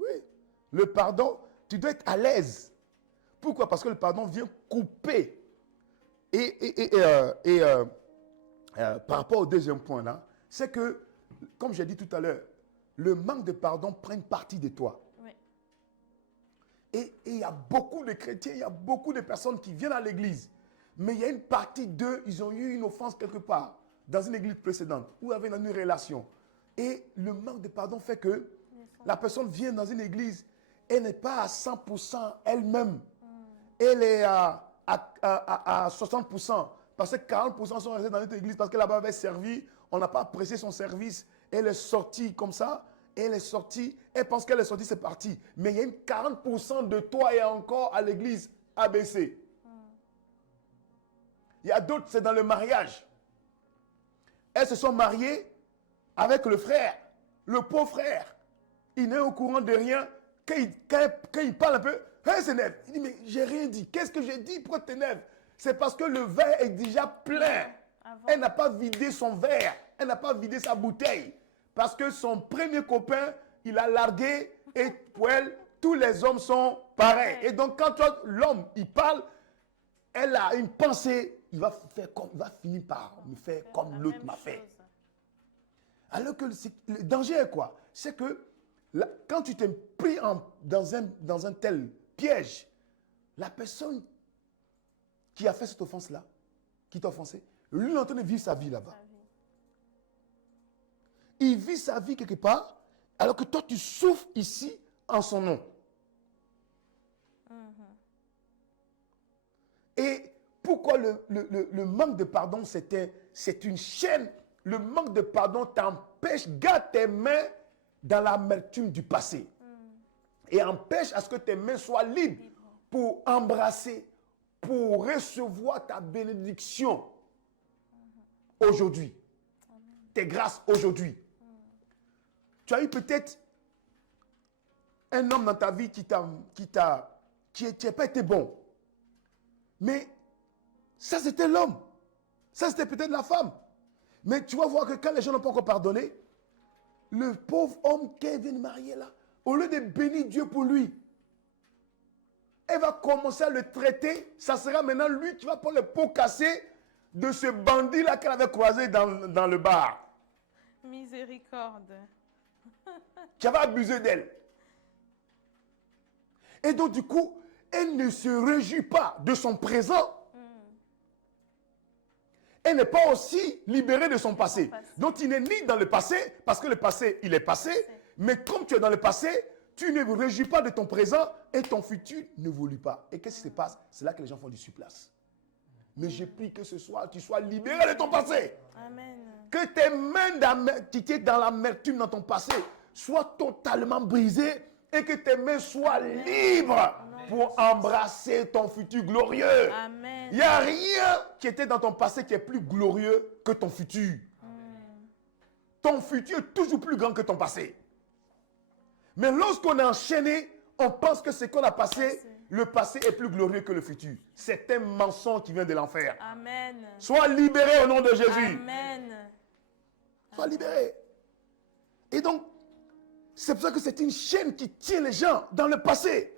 Oui. Le pardon, tu dois être à l'aise. Pourquoi? Parce que le pardon vient couper. Par rapport au deuxième point là, c'est que, comme j'ai dit tout à l'heure, le manque de pardon prend une partie de toi. Oui. Et il y a beaucoup de chrétiens, il y a beaucoup de personnes qui viennent à l'église. Mais il y a une partie d'eux, ils ont eu une offense quelque part, dans une église précédente, ou avec une relation. Et le manque de pardon fait que la personne vient dans une église, elle n'est pas à 100% elle-même. Elle est à 60%. Parce que 40% sont restés dans notre église parce que là-bas avait servi, on n'a pas apprécié son service. Elle est sortie comme ça, elle est sortie, elle pense qu'elle est sortie, c'est parti. Mais il y a une 40% de toi et encore à l'église ABC. Il y a d'autres, c'est dans le mariage. Elles se sont mariées avec le frère, le pauvre frère. Il n'est au courant de rien. Quand il parle un peu, elle s'énerve. Il dit, mais j'ai rien dit. Qu'est-ce que j'ai dit? Pourquoi tu t'énerves? C'est parce que le verre est déjà plein. Elle n'a pas vidé son verre. Elle n'a pas vidé sa bouteille. Parce que son premier copain, il a largué. Et pour elle, tous les hommes sont pareils. Et donc, quand l'homme, il parle, elle a une pensée. Il va finir par me faire comme l'autre m'a fait. Alors que le danger est quoi? C'est que quand tu t'es pris dans un tel piège, la personne qui a fait cette offense-là, qui t'a offensé, lui, il est en train de vivre sa vie là-bas. Il vit sa vie quelque part, alors que toi, tu souffres ici en son nom. Et pourquoi le manque de pardon, c'est une chaîne. Le manque de pardon t'empêche, garde tes mains dans l'amertume du passé. Et empêche à ce que tes mains soient libres pour embrasser, pour recevoir ta bénédiction aujourd'hui. Tes grâces aujourd'hui. Tu as eu peut-être un homme dans ta vie qui n'a pas été bon. Mais ça, c'était l'homme. Ça, c'était peut-être la femme. Mais tu vas voir que quand les gens n'ont pas encore pardonné, le pauvre homme qu'elle vient de marier là, au lieu de bénir Dieu pour lui, elle va commencer à le traiter. Ça sera maintenant lui qui va prendre le pot cassé de ce bandit-là qu'elle avait croisé dans le bar. Miséricorde. Qui avait abusé d'elle. Et donc du coup, elle ne se réjouit pas de son présent. Elle n'est pas aussi libérée de son passé. Donc il n'est ni dans le passé, parce que le passé, il est passé. Mais comme tu es dans le passé, tu ne réjouis pas de ton présent et ton futur n'évolue pas. Et qu'est-ce qui se passe? C'est là que les gens font du surplace. Mais je prie que ce soir, tu sois libéré de ton passé. Amen. Que tes mains qui étaient dans l'amertume dans ton passé soient totalement brisées et que tes mains soient libres pour embrasser ton futur glorieux. Amen. Il n'y a rien qui était dans ton passé qui est plus glorieux que ton futur. Ton futur est toujours plus grand que ton passé. Mais lorsqu'on est enchaîné, on pense que ce qu'on a passé, le passé est plus glorieux que le futur. C'est un mensonge qui vient de l'enfer. Amen. Sois libéré au nom de Jésus. Amen. Sois libéré. Et donc, c'est pour ça que c'est une chaîne qui tient les gens dans le passé.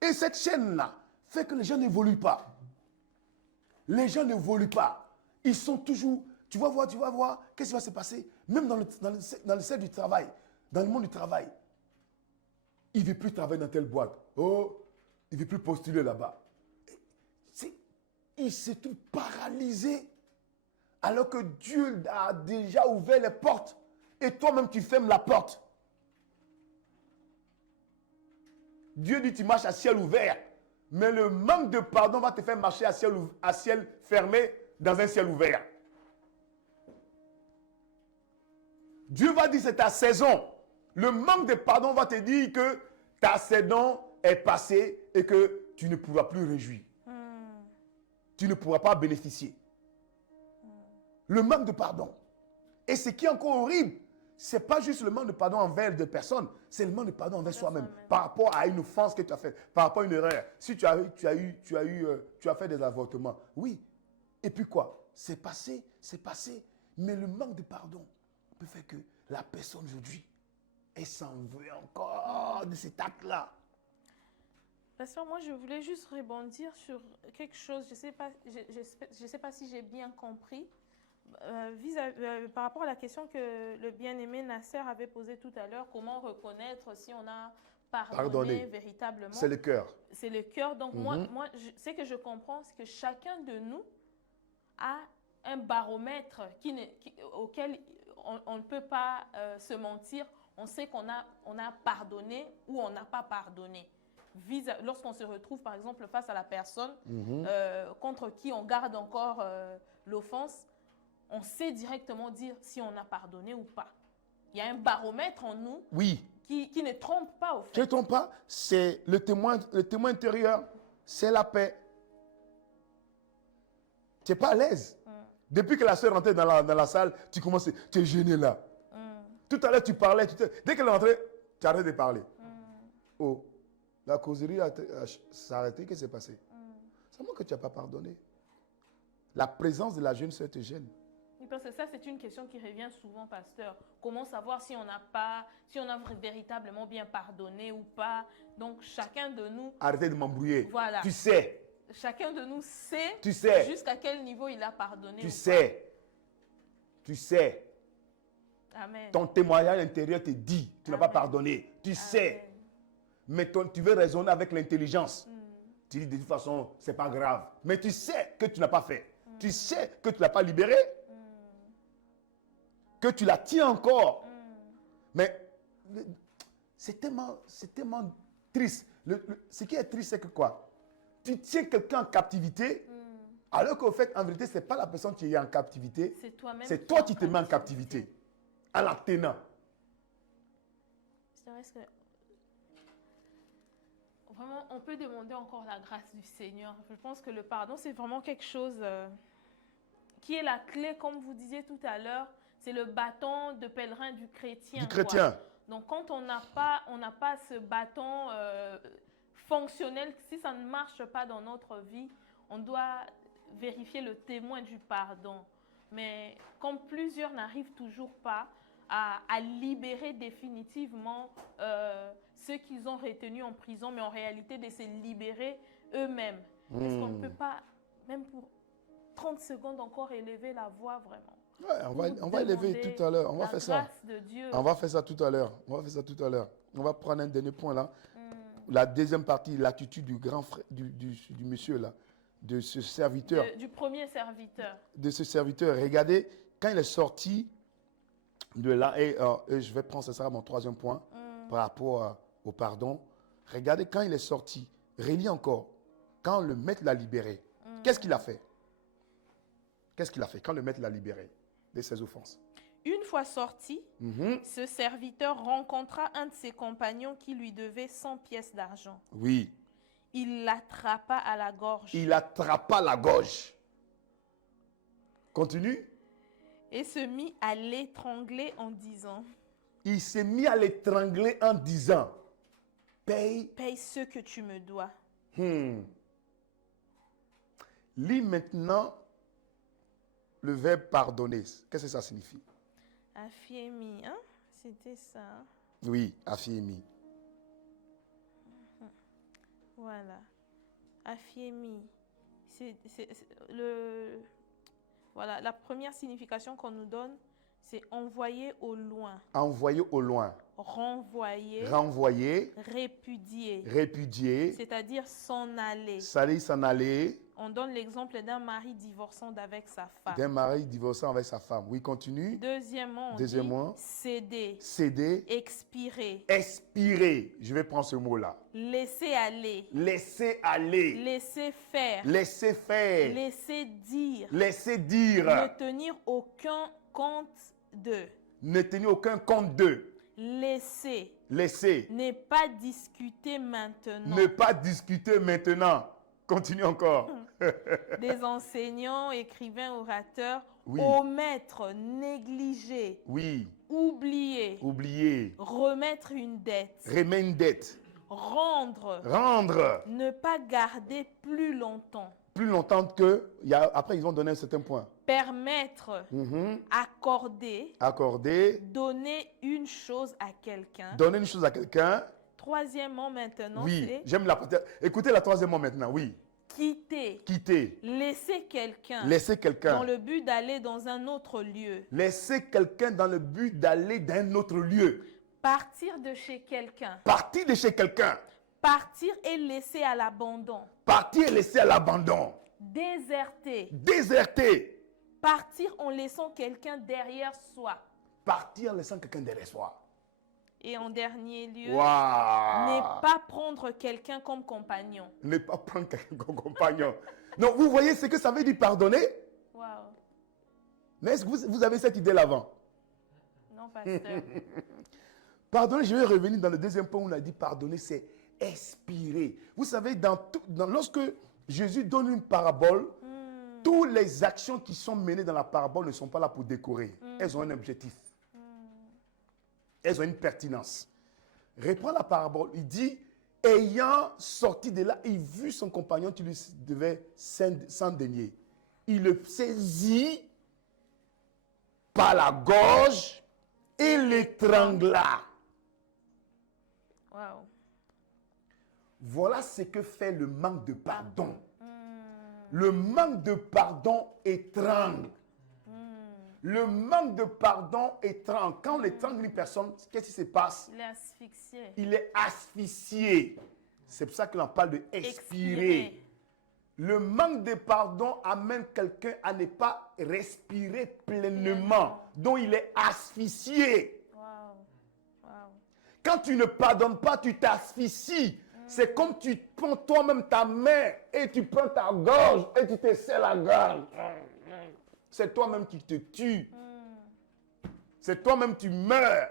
Et cette chaîne-là fait que les gens n'évoluent pas. Les gens n'évoluent pas. Ils sont toujours... Tu vas voir, qu'est-ce qui va se passer? Même dans le cercle du travail, dans le monde du travail. Il ne veut plus travailler dans telle boîte. Oh, il ne veut plus postuler là-bas. Il se trouve paralysé alors que Dieu a déjà ouvert les portes et toi-même tu fermes la porte. Dieu dit tu marches à ciel ouvert. Mais le manque de pardon va te faire marcher à ciel fermé dans un ciel ouvert. Dieu va dire c'est ta saison. Le manque de pardon va te dire que ta saison est passée et que tu ne pourras plus réjouir. Tu ne pourras pas bénéficier. Le manque de pardon. Et ce qui est encore horrible, ce n'est pas juste le manque de pardon envers des personnes, c'est le manque de pardon envers soi-même. Par rapport à une offense que tu as faite, par rapport à une erreur. Si tu as fait des avortements, oui. Et puis quoi? C'est passé. Mais le manque de pardon peut faire que la personne aujourd'hui, elle s'en veut encore de cet acte-là. Pasteur, moi, je voulais juste rebondir sur quelque chose. Je ne sais pas si j'ai bien compris. Par rapport à la question que le bien-aimé Nasser avait posée tout à l'heure, comment reconnaître si on a pardonné véritablement? C'est le cœur. C'est le cœur. Donc, ce que je comprends, c'est que chacun de nous a un baromètre auquel on ne peut pas se mentir. On sait qu'on a pardonné ou on n'a pas pardonné. Lorsqu'on se retrouve, par exemple, face à la personne contre qui on garde encore l'offense, on sait directement dire si on a pardonné ou pas. Il y a un baromètre en nous qui ne trompe pas, au fait. Qui ne trompe pas, c'est le témoin intérieur, c'est la paix. Tu n'es pas à l'aise. Depuis que la soeur est rentrée dans la salle, tu commences, tu es gêné là. Tout à l'heure, tu parlais. Dès qu'elle est rentrée, tu arrêtes de parler. Oh, la causerie s'est arrêtée, qu'est-ce qui s'est passé? C'est moi que tu n'as pas pardonné. La présence de la jeune soeur te gêne. Oui, parce que ça, c'est une question qui revient souvent, pasteur. Comment savoir si on a véritablement bien pardonné ou pas? Donc, chacun de nous... Arrêtez de m'embrouiller. Voilà. Tu sais. Chacun de nous sait, tu sais jusqu'à quel niveau il a pardonné. Tu sais. Tu sais. Amen. Ton témoignage intérieur te dit, tu n'as pas pardonné. Tu sais. Mais tu veux raisonner avec l'intelligence. Tu dis de toute façon, ce n'est pas grave. Mais tu sais que tu n'as pas fait. Tu sais que tu ne l'as pas libéré. Que tu la tiens encore. Mais c'est tellement triste. Ce qui est triste, c'est que quoi? Tu tiens quelqu'un en captivité, alors qu'au fait, en vérité, ce n'est pas la personne qui est en captivité. C'est toi qui te mets en captivité. En la tenant. C'est vrai que vraiment, on peut demander encore la grâce du Seigneur. Je pense que le pardon, c'est vraiment quelque chose qui est la clé, comme vous disiez tout à l'heure. C'est le bâton de pèlerin du chrétien. Du chrétien. Quoi. Donc, quand on n'a pas ce bâton fonctionnel, si ça ne marche pas dans notre vie, on doit vérifier le témoin du pardon. Mais comme plusieurs n'arrivent toujours pas à libérer définitivement ceux qu'ils ont retenus en prison, mais en réalité de se libérer eux-mêmes. Est-ce qu'on ne peut pas, même pour 30 secondes encore, élever la voix vraiment? Ouais, on va élever tout à l'heure. On va faire ça. On va faire ça tout à l'heure. On va prendre un dernier point là. La deuxième partie, l'attitude du grand frère, du monsieur là, de ce serviteur. Du premier serviteur. De ce serviteur. Regardez, quand il est sorti de là, et je vais prendre, ça sera mon troisième point par rapport au pardon. Regardez, quand il est sorti, relis encore, quand le maître l'a libéré, qu'est-ce qu'il a fait? Qu'est-ce qu'il a fait quand le maître l'a libéré de ses offenses? Une fois sorti, ce serviteur rencontra un de ses compagnons qui lui devait 100 pièces d'argent. Oui. Il l'attrapa à la gorge. Il attrapa la gorge. Continue. Et se mit à l'étrangler en disant. Il s'est mis à l'étrangler en disant, paye ce que tu me dois. Lis maintenant le verbe pardonner. Qu'est-ce que ça signifie? Afiemi, hein? C'était ça. Oui, afiemi. Voilà. Afiemi. Voilà, la première signification qu'on nous donne, c'est envoyer au loin. Envoyer au loin. Renvoyer. Renvoyer. Répudier. Répudier. C'est-à-dire s'en aller. S'en aller. on donne l'exemple d'un mari divorçant d'avec sa femme. D'un mari divorçant avec sa femme. Oui, continue. Deuxièmement, on Deuxièmement, dit céder, céder, expirer, expirer. Je vais prendre ce mot-là. laisser aller, Laisser aller. laisser faire, Laisser faire. laisser dire, Laisser dire. ne tenir aucun compte de, Ne tenir aucun compte d'eux. laisser, Laisser. ne pas discuter maintenant. Ne pas discuter maintenant. Continue encore. Des enseignants, écrivains, orateurs, Oui. omettre, négliger, Oui. oublier, Oublier. remettre une dette, Remettre une dette. rendre, Rendre. ne pas garder plus longtemps, Plus longtemps que... Après, ils vont donner un certain point. permettre, Mhm. accorder, Accorder. donner une chose à quelqu'un. Donner une chose à quelqu'un. Troisièmement, maintenant, Oui. c'est J'aime la... Écoutez la troisième mot maintenant. Oui. quitter, Quitter. laisser quelqu'un Laisser dans quelqu'un. le but d'aller dans un autre lieu, Laisser quelqu'un dans le but d'aller d'un autre lieu. partir de chez quelqu'un, Partir de chez quelqu'un. partir et laisser à l'abandon, Partir et laisser à l'abandon. déserter, Déserter. partir en laissant quelqu'un derrière soi. Partir en laissant quelqu'un derrière soi. Et en dernier lieu, Waouh. ne pas prendre quelqu'un comme compagnon. Ne pas prendre quelqu'un comme compagnon. Non, vous voyez ce que ça veut dire pardonner? Waouh. Mais est-ce que vous avez cette idée-là avant? Non, pasteur. Pardonner, je vais revenir dans le deuxième point où on a dit pardonner, c'est expirer. Vous savez, lorsque Jésus donne une parabole, toutes les actions qui sont menées dans la parabole ne sont pas là pour décorer. Elles ont un objectif. Elles ont une pertinence. Reprends la parabole. Il dit, ayant sorti de là, il vit son compagnon qui lui devait 100 deniers. Il le saisit par la gorge et l'étrangla. Waouh. Voilà ce que fait le manque de pardon. Le manque de pardon étrangle. Le manque de pardon étrangle. Quand on étrangle une personne, qu'est-ce qui se passe? Il est asphyxié. Il est asphyxié. C'est pour ça que l'on parle de expirer. Le manque de pardon amène quelqu'un à ne pas respirer pleinement. Donc il est asphyxié. Waouh. Waouh. Quand tu ne pardonnes pas, tu t'asphyxies. C'est comme tu prends toi-même ta main et tu prends ta gorge et tu te serres la gorge. C'est toi-même qui te tue. C'est toi-même qui meurs.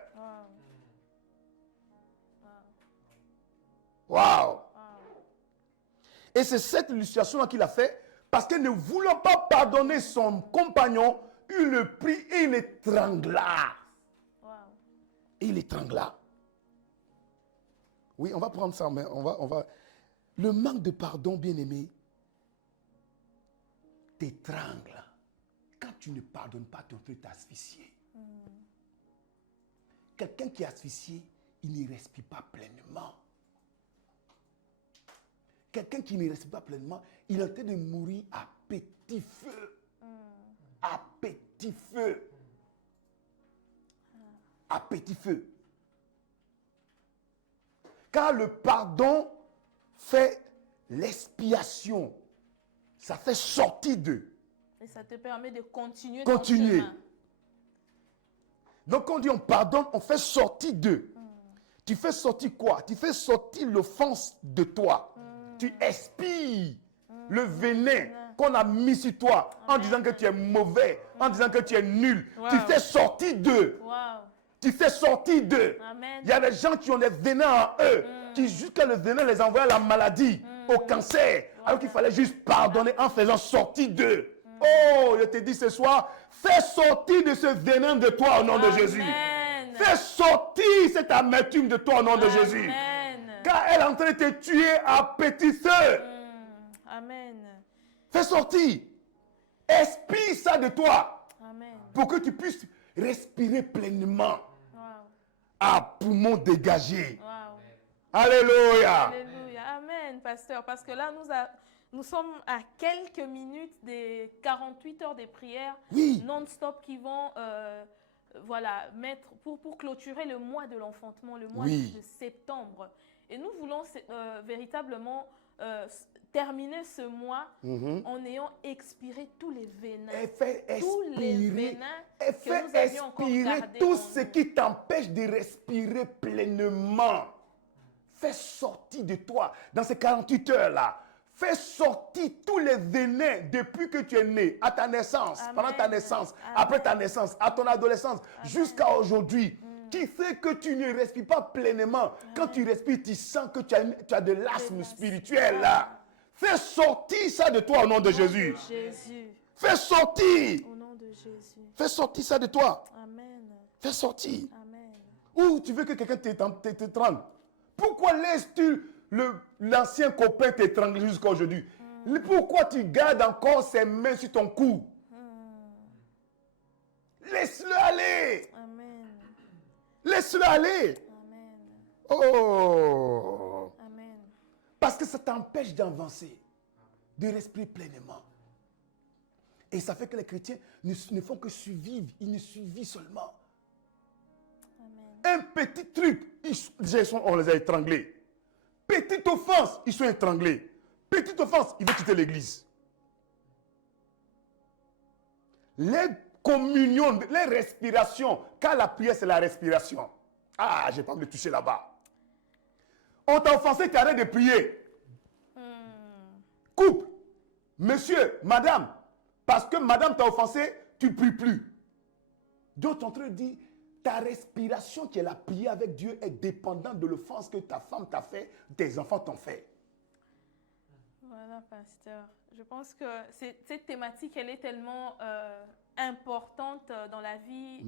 Waouh! Et c'est cette illustration-là qu'il a fait parce que ne voulant pas pardonner son compagnon, il le prit et il l'étrangla. Waouh. Et il l'étrangla. Oui, on va prendre ça, mais on va. Le manque de pardon, bien-aimé, t'étrangle. Quand tu ne pardonnes pas, tu peux t'asphyxier. Quelqu'un qui est asphyxié, il ne respire pas pleinement. Quelqu'un qui ne respire pas pleinement, il est en train de mourir à petit feu. À petit feu. À petit feu. Car le pardon fait l'expiation. Ça fait sortir d'eux. Et ça te permet de continuer. Continuer. Ton chemin. Donc quand on dit on pardonne, on fait sortir d'eux. Tu fais sortir quoi? Tu fais sortir l'offense de toi. Tu expires le venin qu'on a mis sur toi en disant que tu es mauvais, en disant que tu es nul. Wow. Tu fais sortir d'eux. Waouh. Tu fais sortir d'eux. Amen. Il y a des gens qui ont des venins en eux, qui jusqu'à le venin les envoie à la maladie, au cancer, alors qu'il fallait juste pardonner en faisant sortir d'eux. Oh, je te dis ce soir, fais sortir de ce venin de toi au nom de Jésus. Fais sortir cette amertume de toi au nom de Jésus. Car elle est en train de te tuer à petit feu. Amen. Fais sortir. Expire ça de toi. Amen. Pour que tu puisses respirer pleinement. Wow. À poumons dégagés. Wow. Alléluia. Alléluia. Amen, pasteur. Parce que là, nous sommes à quelques minutes des 48 heures des prières Oui. non-stop qui vont mettre pour clôturer le mois de l'enfantement, le mois Oui. de septembre. Et nous voulons véritablement terminer ce mois en ayant expiré tous les vénins. Et fais Tous les expirer, vénins et que fais nous avions encore expirer gardés tout en ce nous. qui t'empêche de respirer pleinement. Fais sortir de toi, dans ces 48 heures-là, fais sortir tous les vénins depuis que tu es né, à ta naissance, Amen. pendant ta naissance, Amen. après ta naissance, à ton adolescence, jusqu'à aujourd'hui. Qui fait que tu ne respires pas pleinement. Quand tu respires, tu sens que tu as de l'asthme spirituel là. Fais sortir ça de toi au nom de Jésus. Jésus. Fais sortir. Au nom de Jésus. Fais sortir ça de toi. Amen. Fais sortir. Amen. Ou tu veux que quelqu'un t'étrangle. Pourquoi laisses-tu l'ancien copain t'étrangler jusqu'à aujourd'hui? Pourquoi tu gardes encore ses mains sur ton cou? Laisse-le aller. Amen. Laisse-le aller. Amen. Oh. Amen. Parce que ça t'empêche d'avancer, de respirer pleinement. Et ça fait que les chrétiens ne font que survivre. Ils ne survivent seulement. Amen. Un petit truc, on les a étranglés. Petite offense, ils sont étranglés. Petite offense, ils veulent quitter l'église. Les communions, les respirations, car la prière c'est la respiration. Ah, je n'ai pas me toucher là-bas. On t'a offensé, tu arrêtes de prier. Couple, monsieur, madame, parce que madame t'a offensé, tu ne pries plus. D'autres sont en train de dire, ta respiration qui est la prière avec Dieu est dépendante de l'offense que ta femme t'a fait, tes enfants t'ont fait. Voilà, pasteur. Je pense que cette thématique, elle est tellement importante dans la vie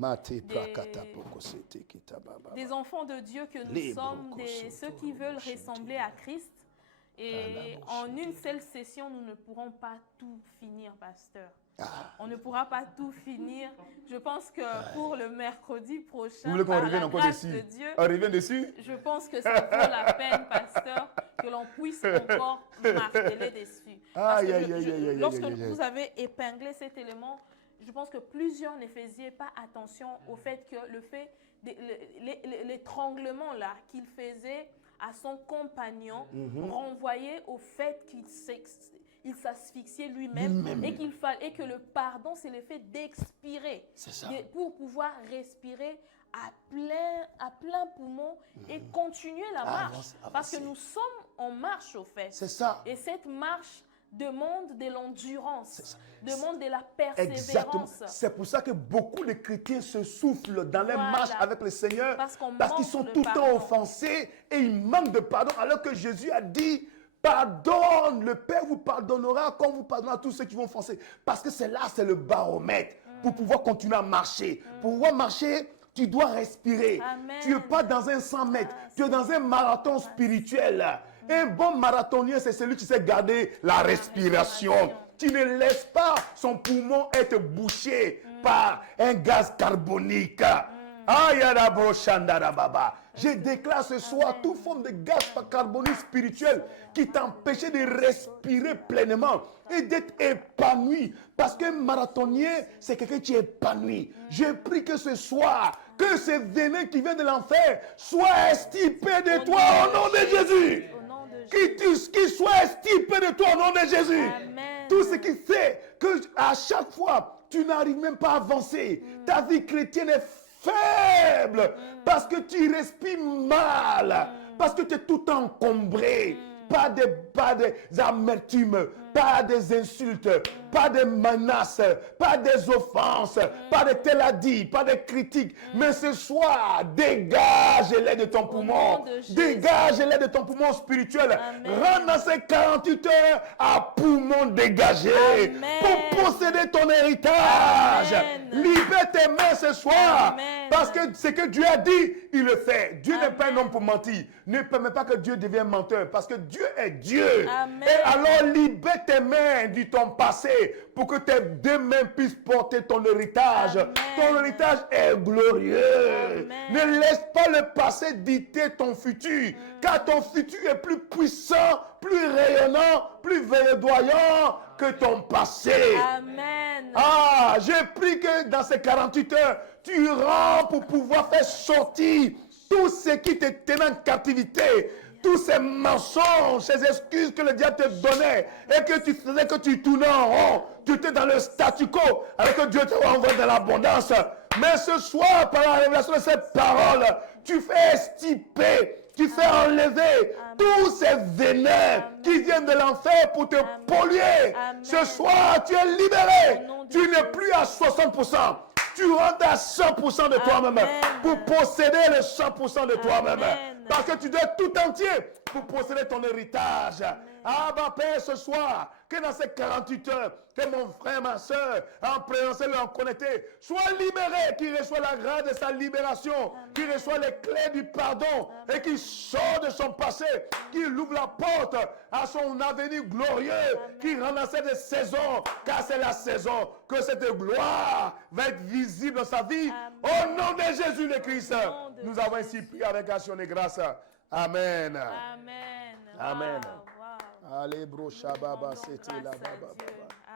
des enfants de Dieu que nous sommes, ceux qui veulent ressembler à Christ. Et en une seule session, nous ne pourrons pas tout finir, pasteur. On ne pourra pas tout finir. Je pense que pour le mercredi prochain, vous voulez qu'on revienne encore dessus? de Dieu, on revient dessus? Je pense que ça vaut la peine, pasteur, que l'on puisse encore marteler dessus. Parce que lorsque vous avez épinglé cet élément, je pense que plusieurs ne faisaient pas attention au fait que l'étranglement là qu'il faisait à son compagnon renvoyait au fait qu'il s'asphyxiait lui-même et que le pardon, c'est le fait d'expirer pour pouvoir respirer à plein poumon et continuer la marche. Avancer. Parce que nous sommes en marche au fait. C'est ça. Et cette marche demande de l'endurance, demande de la persévérance. Exactement. C'est pour ça que beaucoup de chrétiens se soufflent dans les marches avec le Seigneur parce qu'ils sont tout le temps offensés et ils manquent de pardon alors que Jésus a dit pardonne, le Père vous pardonnera comme vous pardonnez à tous ceux qui vont offenser. Parce que c'est le baromètre pour pouvoir continuer à marcher. Pour pouvoir marcher, tu dois respirer. Amen. Tu n'es pas dans un 100 mètres, tu es dans un marathon spirituel. Un bon marathonien, c'est celui qui sait garder la respiration. Tu ne laisses pas son poumon être bouché par un gaz carbonique. Je déclare ce soir toute forme de gaz carbonique spirituel qui t'empêchait de respirer pleinement et d'être épanoui. Parce qu'un marathonien, c'est quelqu'un qui est épanoui. Je prie que ce soir, que ce venin qui vient de l'enfer soit extirpé de toi au nom de Jésus. Qu'il soit extirpé de toi au nom de Jésus. Amen. Tout ce qui fait que à chaque fois, tu n'arrives même pas à avancer. Ta vie chrétienne est faible parce que tu respires mal, parce que tu es tout encombré. Pas des amertumes, pas des insultes, pas des menaces, pas des offenses, pas de tel a dit, pas de critiques. Mais ce soir, dégage-les de ton poumon. Dégage-les de ton poumon spirituel. Rentre dans ces 48 heures à poumon dégagé. Amen. Pour posséder ton héritage. Amen. Libère tes mains ce soir. Amen. Parce que ce que Dieu a dit, il le fait. Dieu n'est pas un homme pour mentir. Ne permets pas que Dieu devienne menteur. Parce que Dieu est Dieu. Amen. Et alors libère tes mains de ton passé pour que tes deux mains puissent porter ton héritage. Amen. Ton héritage est glorieux. Amen. Ne laisse pas le passé dicter ton futur. Car ton futur est plus puissant, plus rayonnant, plus verdoyant que ton passé. Amen. Ah, je prie que dans ces 48 heures, tu rentres pour pouvoir faire sortir tout ce qui te tenait en captivité. tous ces mensonges, ces excuses que le diable te donnait et que tu faisais que tu tournais en rond, tu étais dans le statu quo alors que Dieu t'a envoyé dans l'abondance. Mais ce soir, par la révélation de cette parole, tu fais extirper, tu fais enlever tous ces vénins qui viennent de l'enfer pour te polluer. Ce soir, tu es libéré. Tu n'es plus à 60%. Tu rentres à 100% de toi-même pour posséder le 100% de toi-même. Parce que tu dois être tout entier pour posséder ton héritage. Ah, ma Père, ce soir, que dans ces 48 heures, que mon frère, ma soeur, en présentiel, en connecté, soit libéré, qu'il reçoit la grâce de sa libération, qu'il reçoit les clés du pardon et qu'il sort de son passé, qu'il ouvre la porte à son avenir glorieux, qu'il rende cette saison, car c'est la saison que cette gloire va être visible dans sa vie. Au nom de Jésus le Christ, nous avons ainsi prié avec action et grâce. Amen. Amen. Amen. Wow. Allez, bro, shababa, c'était là.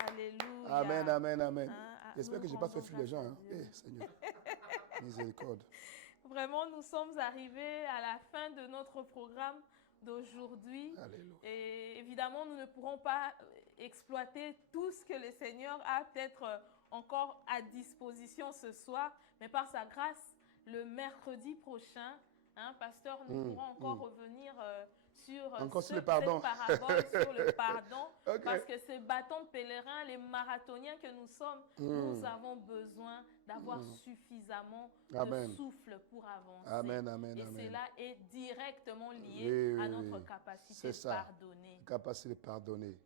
Alléluia. Amen, amen, amen. J'espère nous que je n'ai pas fait rendons fuir les gens. Hein. grâce à Dieu. Seigneur, miséricorde. Vraiment, nous sommes arrivés à la fin de notre programme d'aujourd'hui. Alléluia. Et évidemment, nous ne pourrons pas exploiter tout ce que le Seigneur a peut-être encore à disposition ce soir, mais par sa grâce, le mercredi prochain, pasteur, nous pourrons encore revenir sur cette parabole, sur le pardon, parce que ces bâtons pèlerins, les marathoniens que nous sommes, nous avons besoin d'avoir suffisamment de souffle pour avancer. Et cela est directement lié à notre capacité de pardonner. Capacité de pardonner.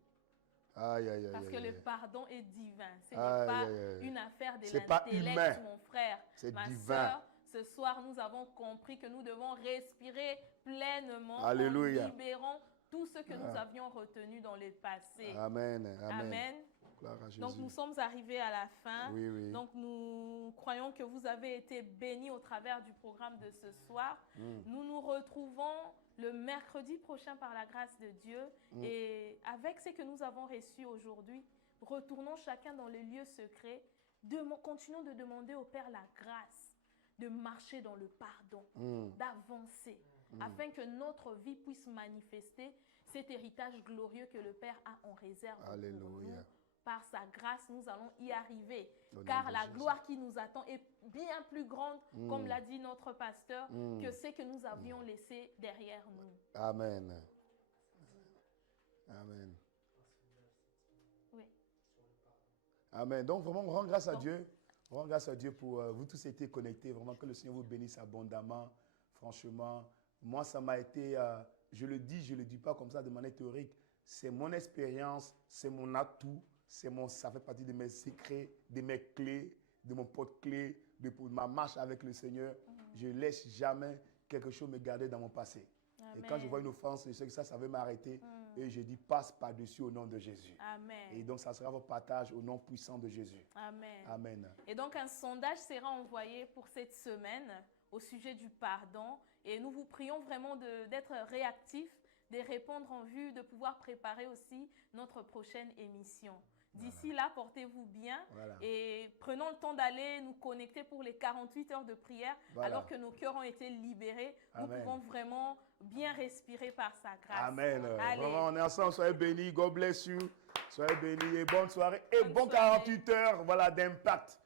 Aïe, aïe, aïe, parce que aïe, le pardon est divin. Ce n'est aïe, pas aïe, aïe. une affaire de C'est pas l'intellect, humain. mon frère, C'est ma divin. soeur. Ce soir, nous avons compris que nous devons respirer pleinement Alléluia. en libérant tout ce que nous avions retenu dans le passé. Amen. Amen. Amen. Gloire à Jésus. Donc, nous sommes arrivés à la fin. Oui, oui. Donc, nous croyons que vous avez été bénis au travers du programme de ce soir. Nous nous retrouvons le mercredi prochain par la grâce de Dieu. Et avec ce que nous avons reçu aujourd'hui, retournons chacun dans les lieux secrets. Continuons de demander au Père la grâce de marcher dans le pardon, d'avancer, afin que notre vie puisse manifester cet héritage glorieux que le Père a en réserve pour nous. Par sa grâce, nous allons y arriver, car la gloire qui nous attend est bien plus grande, comme l'a dit notre pasteur, que ce que nous avions laissé derrière nous. Amen. Amen. Oui. Amen. Donc, vraiment, on rend grâce à Dieu. On rend grâce à Dieu pour vous tous été connectés. Vraiment, que le Seigneur vous bénisse abondamment. Franchement, moi, ça m'a été, je le dis pas comme ça de manière théorique. C'est mon expérience, c'est mon atout, ça fait partie de mes secrets, de mes clés, de mon porte-clés, de ma marche avec le Seigneur. Je ne laisse jamais quelque chose me garder dans mon passé. Amen. Et quand je vois une offense, je sais que ça veut m'arrêter. Et je dis, passe par-dessus au nom de Jésus. Amen. Et donc, ça sera votre partage au nom puissant de Jésus. Amen. Amen. Et donc, un sondage sera envoyé pour cette semaine au sujet du pardon. Et nous vous prions vraiment d'être réactifs, de répondre en vue de pouvoir préparer aussi notre prochaine émission. D'ici là, portez-vous bien et prenons le temps d'aller nous connecter pour les 48 heures de prière. Alors que nos cœurs ont été libérés, nous pouvons vraiment bien respirer par sa grâce. Amen. Allez. Vraiment, on est ensemble. Soyez bénis. God bless you. Soyez bénis et bonne soirée. Et bon 48 heures d'impact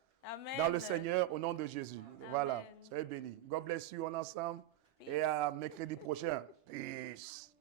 dans le Seigneur au nom de Jésus. Amen. Voilà. Soyez bénis. God bless you. On est ensemble. Peace. Et à mercredi prochain. Peace.